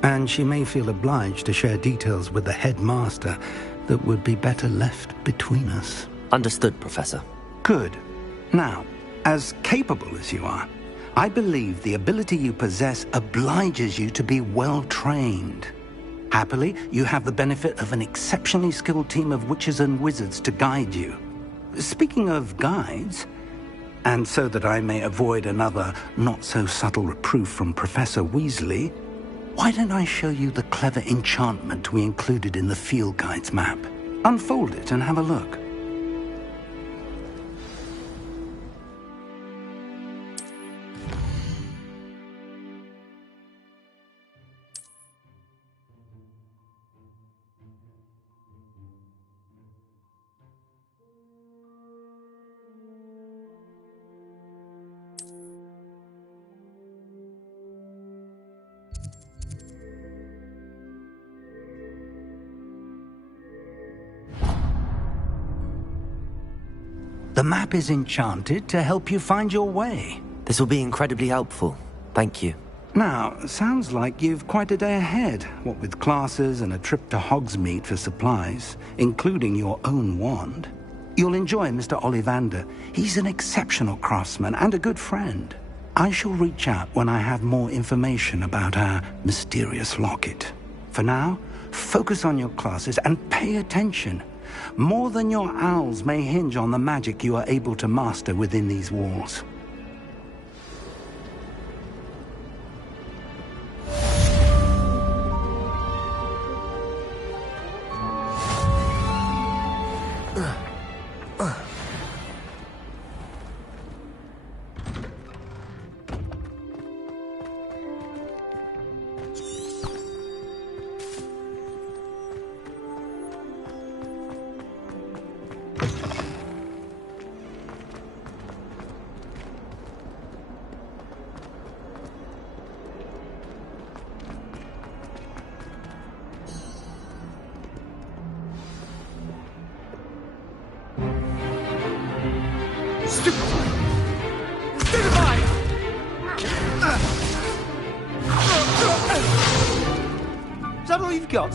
And she may feel obliged to share details with the headmaster that would be better left between us. Understood, Professor. Good. Now, as capable as you are, I believe the ability you possess obliges you to be well-trained. Happily, you have the benefit of an exceptionally skilled team of witches and wizards to guide you. Speaking of guides, and so that I may avoid another not-so-subtle reproof from Professor Weasley, why don't I show you the clever enchantment we included in the field guide's map? Unfold it and have a look. The map is enchanted to help you find your way. This will be incredibly helpful. Thank you. Now, sounds like you've quite a day ahead, what with classes and a trip to Hogsmeade for supplies, including your own wand. You'll enjoy Mr. Ollivander. He's an exceptional craftsman and a good friend. I shall reach out when I have more information about our mysterious locket. For now, focus on your classes and pay attention. More than your owls may hinge on the magic you are able to master within these walls. Is that all you've got?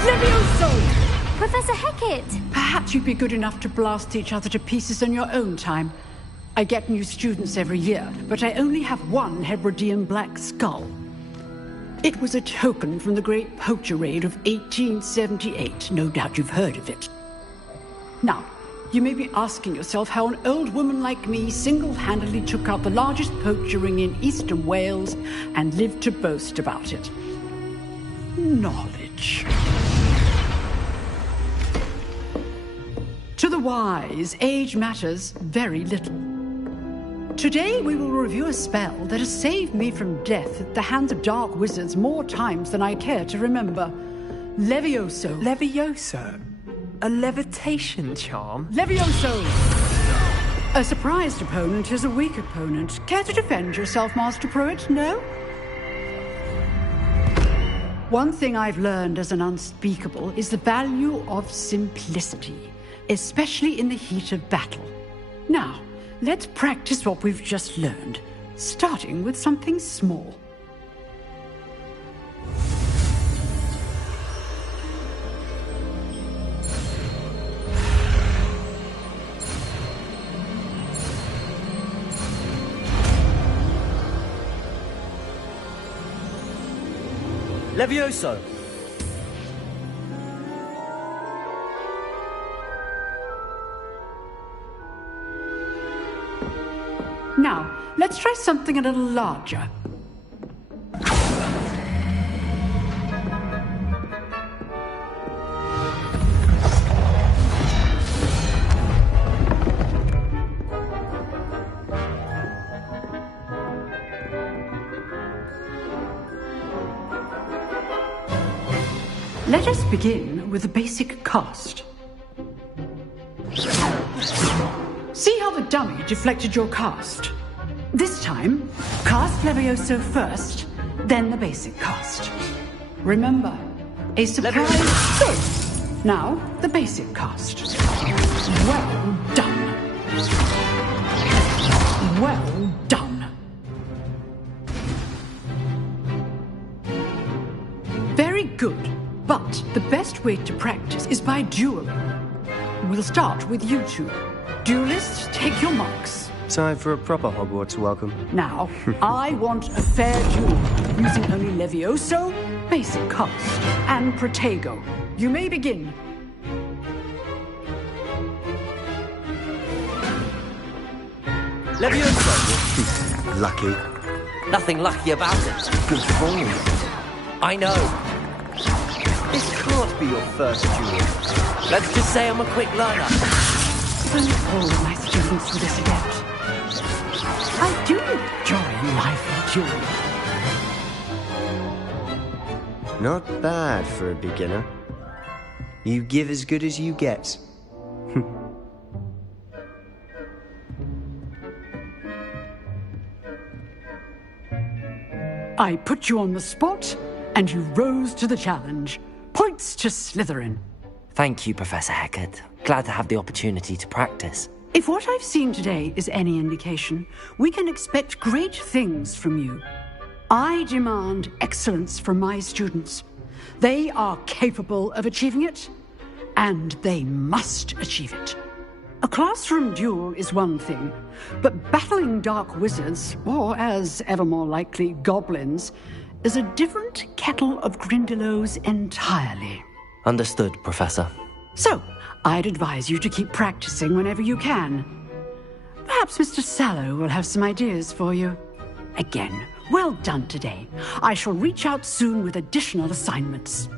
Levioso! Professor Hecat! Perhaps you'd be good enough to blast each other to pieces in your own time. I get new students every year, but I only have one Hebridean black skull. It was a token from the Great Poacher Raid of 1878. No doubt you've heard of it. Now, you may be asking yourself how an old woman like me single-handedly took out the largest poacher ring in eastern Wales and lived to boast about it. Knowledge. To the wise, age matters very little. Today we will review a spell that has saved me from death at the hands of dark wizards more times than I care to remember. Levioso. Levioso? A levitation charm? Levioso! A surprised opponent is a weak opponent. Care to defend yourself, Master Pruitt? No? One thing I've learned as an unspeakable is the value of simplicity, especially in the heat of battle. Now, let's practice what we've just learned, starting with something small. Levioso! let's try something a little larger. Let us begin with the basic cast. See how the dummy deflected your cast? This time, cast Levioso first, then the basic cast. Remember, a surprise. So, now the basic cast. Well done. Well done. Very good. But the best way to practice is by dueling. We'll start with you two. Duelists, take your marks. Time for a proper Hogwarts welcome. Now, I want a fair duel, using only Levioso, basic cast, and Protego. You may begin. Levioso! Lucky. Nothing lucky about it. Good form. I know. This can't be your first duel. Let's just say I'm a quick learner. Thank all my students for this event. I do enjoy life dueling. Not bad for a beginner. You give as good as you get. I put you on the spot, and you rose to the challenge. Points to Slytherin. Thank you, Professor Hecat. Glad to have the opportunity to practice. If what I've seen today is any indication, we can expect great things from you. I demand excellence from my students. They are capable of achieving it, and they must achieve it. A classroom duel is one thing, but battling dark wizards, or as ever more likely, goblins, is a different kettle of Grindylows entirely. Understood, Professor. So, I'd advise you to keep practicing whenever you can. Perhaps Mr. Sallow will have some ideas for you. Again, well done today. I shall reach out soon with additional assignments.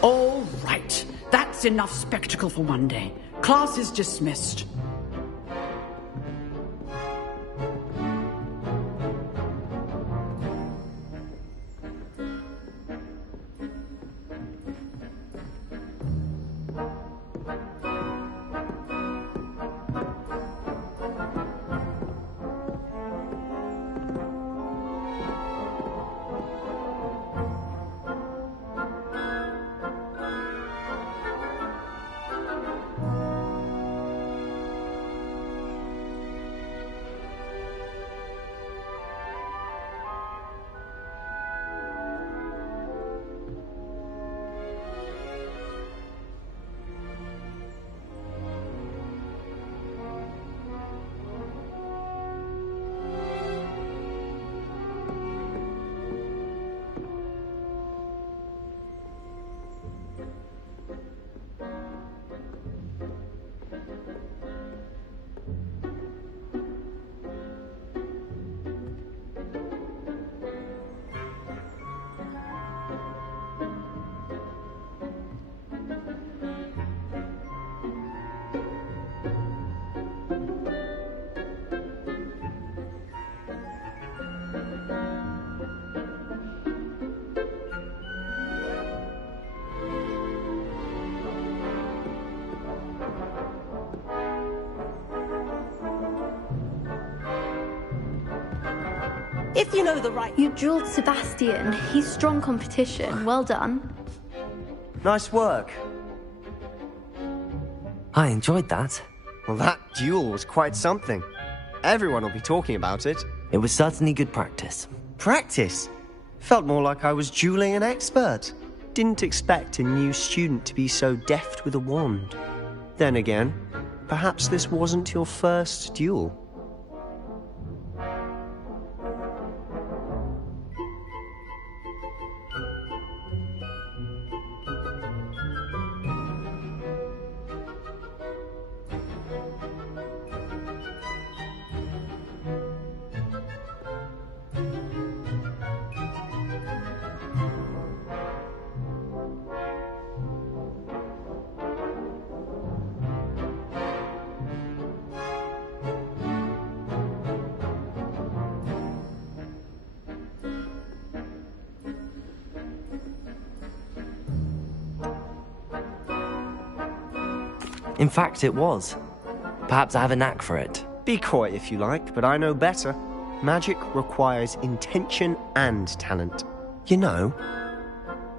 All right. That's enough spectacle for one day. Class is dismissed. If you know the right... You drilled Sebastian. He's strong competition. Well done. Nice work. I enjoyed that. Well, that duel was quite something. Everyone will be talking about it. It was certainly good practice. Practice? Felt more like I was dueling an expert. Didn't expect a new student to be so deft with a wand. Then again, perhaps this wasn't your first duel. In fact, it was. Perhaps I have a knack for it. Be coy if you like, but I know better. Magic requires intention and talent. You know,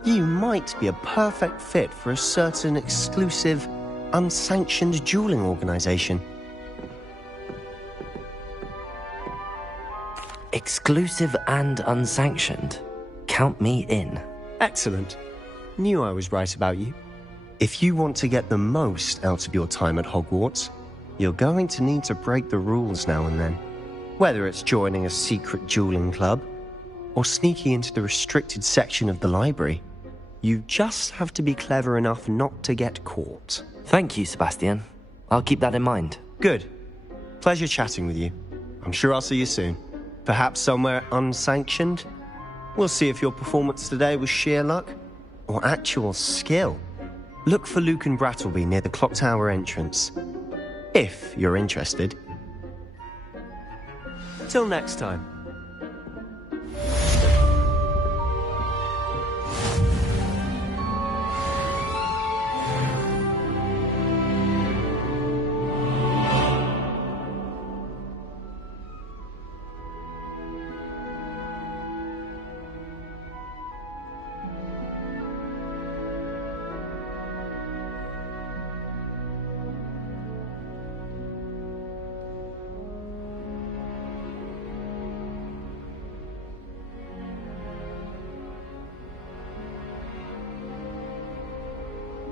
you might be a perfect fit for a certain exclusive, unsanctioned dueling organization. Exclusive and unsanctioned. Count me in. Excellent. Knew I was right about you. If you want to get the most out of your time at Hogwarts, you're going to need to break the rules now and then. Whether it's joining a secret dueling club, or sneaking into the restricted section of the library, you just have to be clever enough not to get caught. Thank you, Sebastian. I'll keep that in mind. Good. Pleasure chatting with you. I'm sure I'll see you soon. Perhaps somewhere unsanctioned? We'll see if your performance today was sheer luck or actual skill. Look for Luke and Brattleby near the clock tower entrance, if you're interested. Till next time.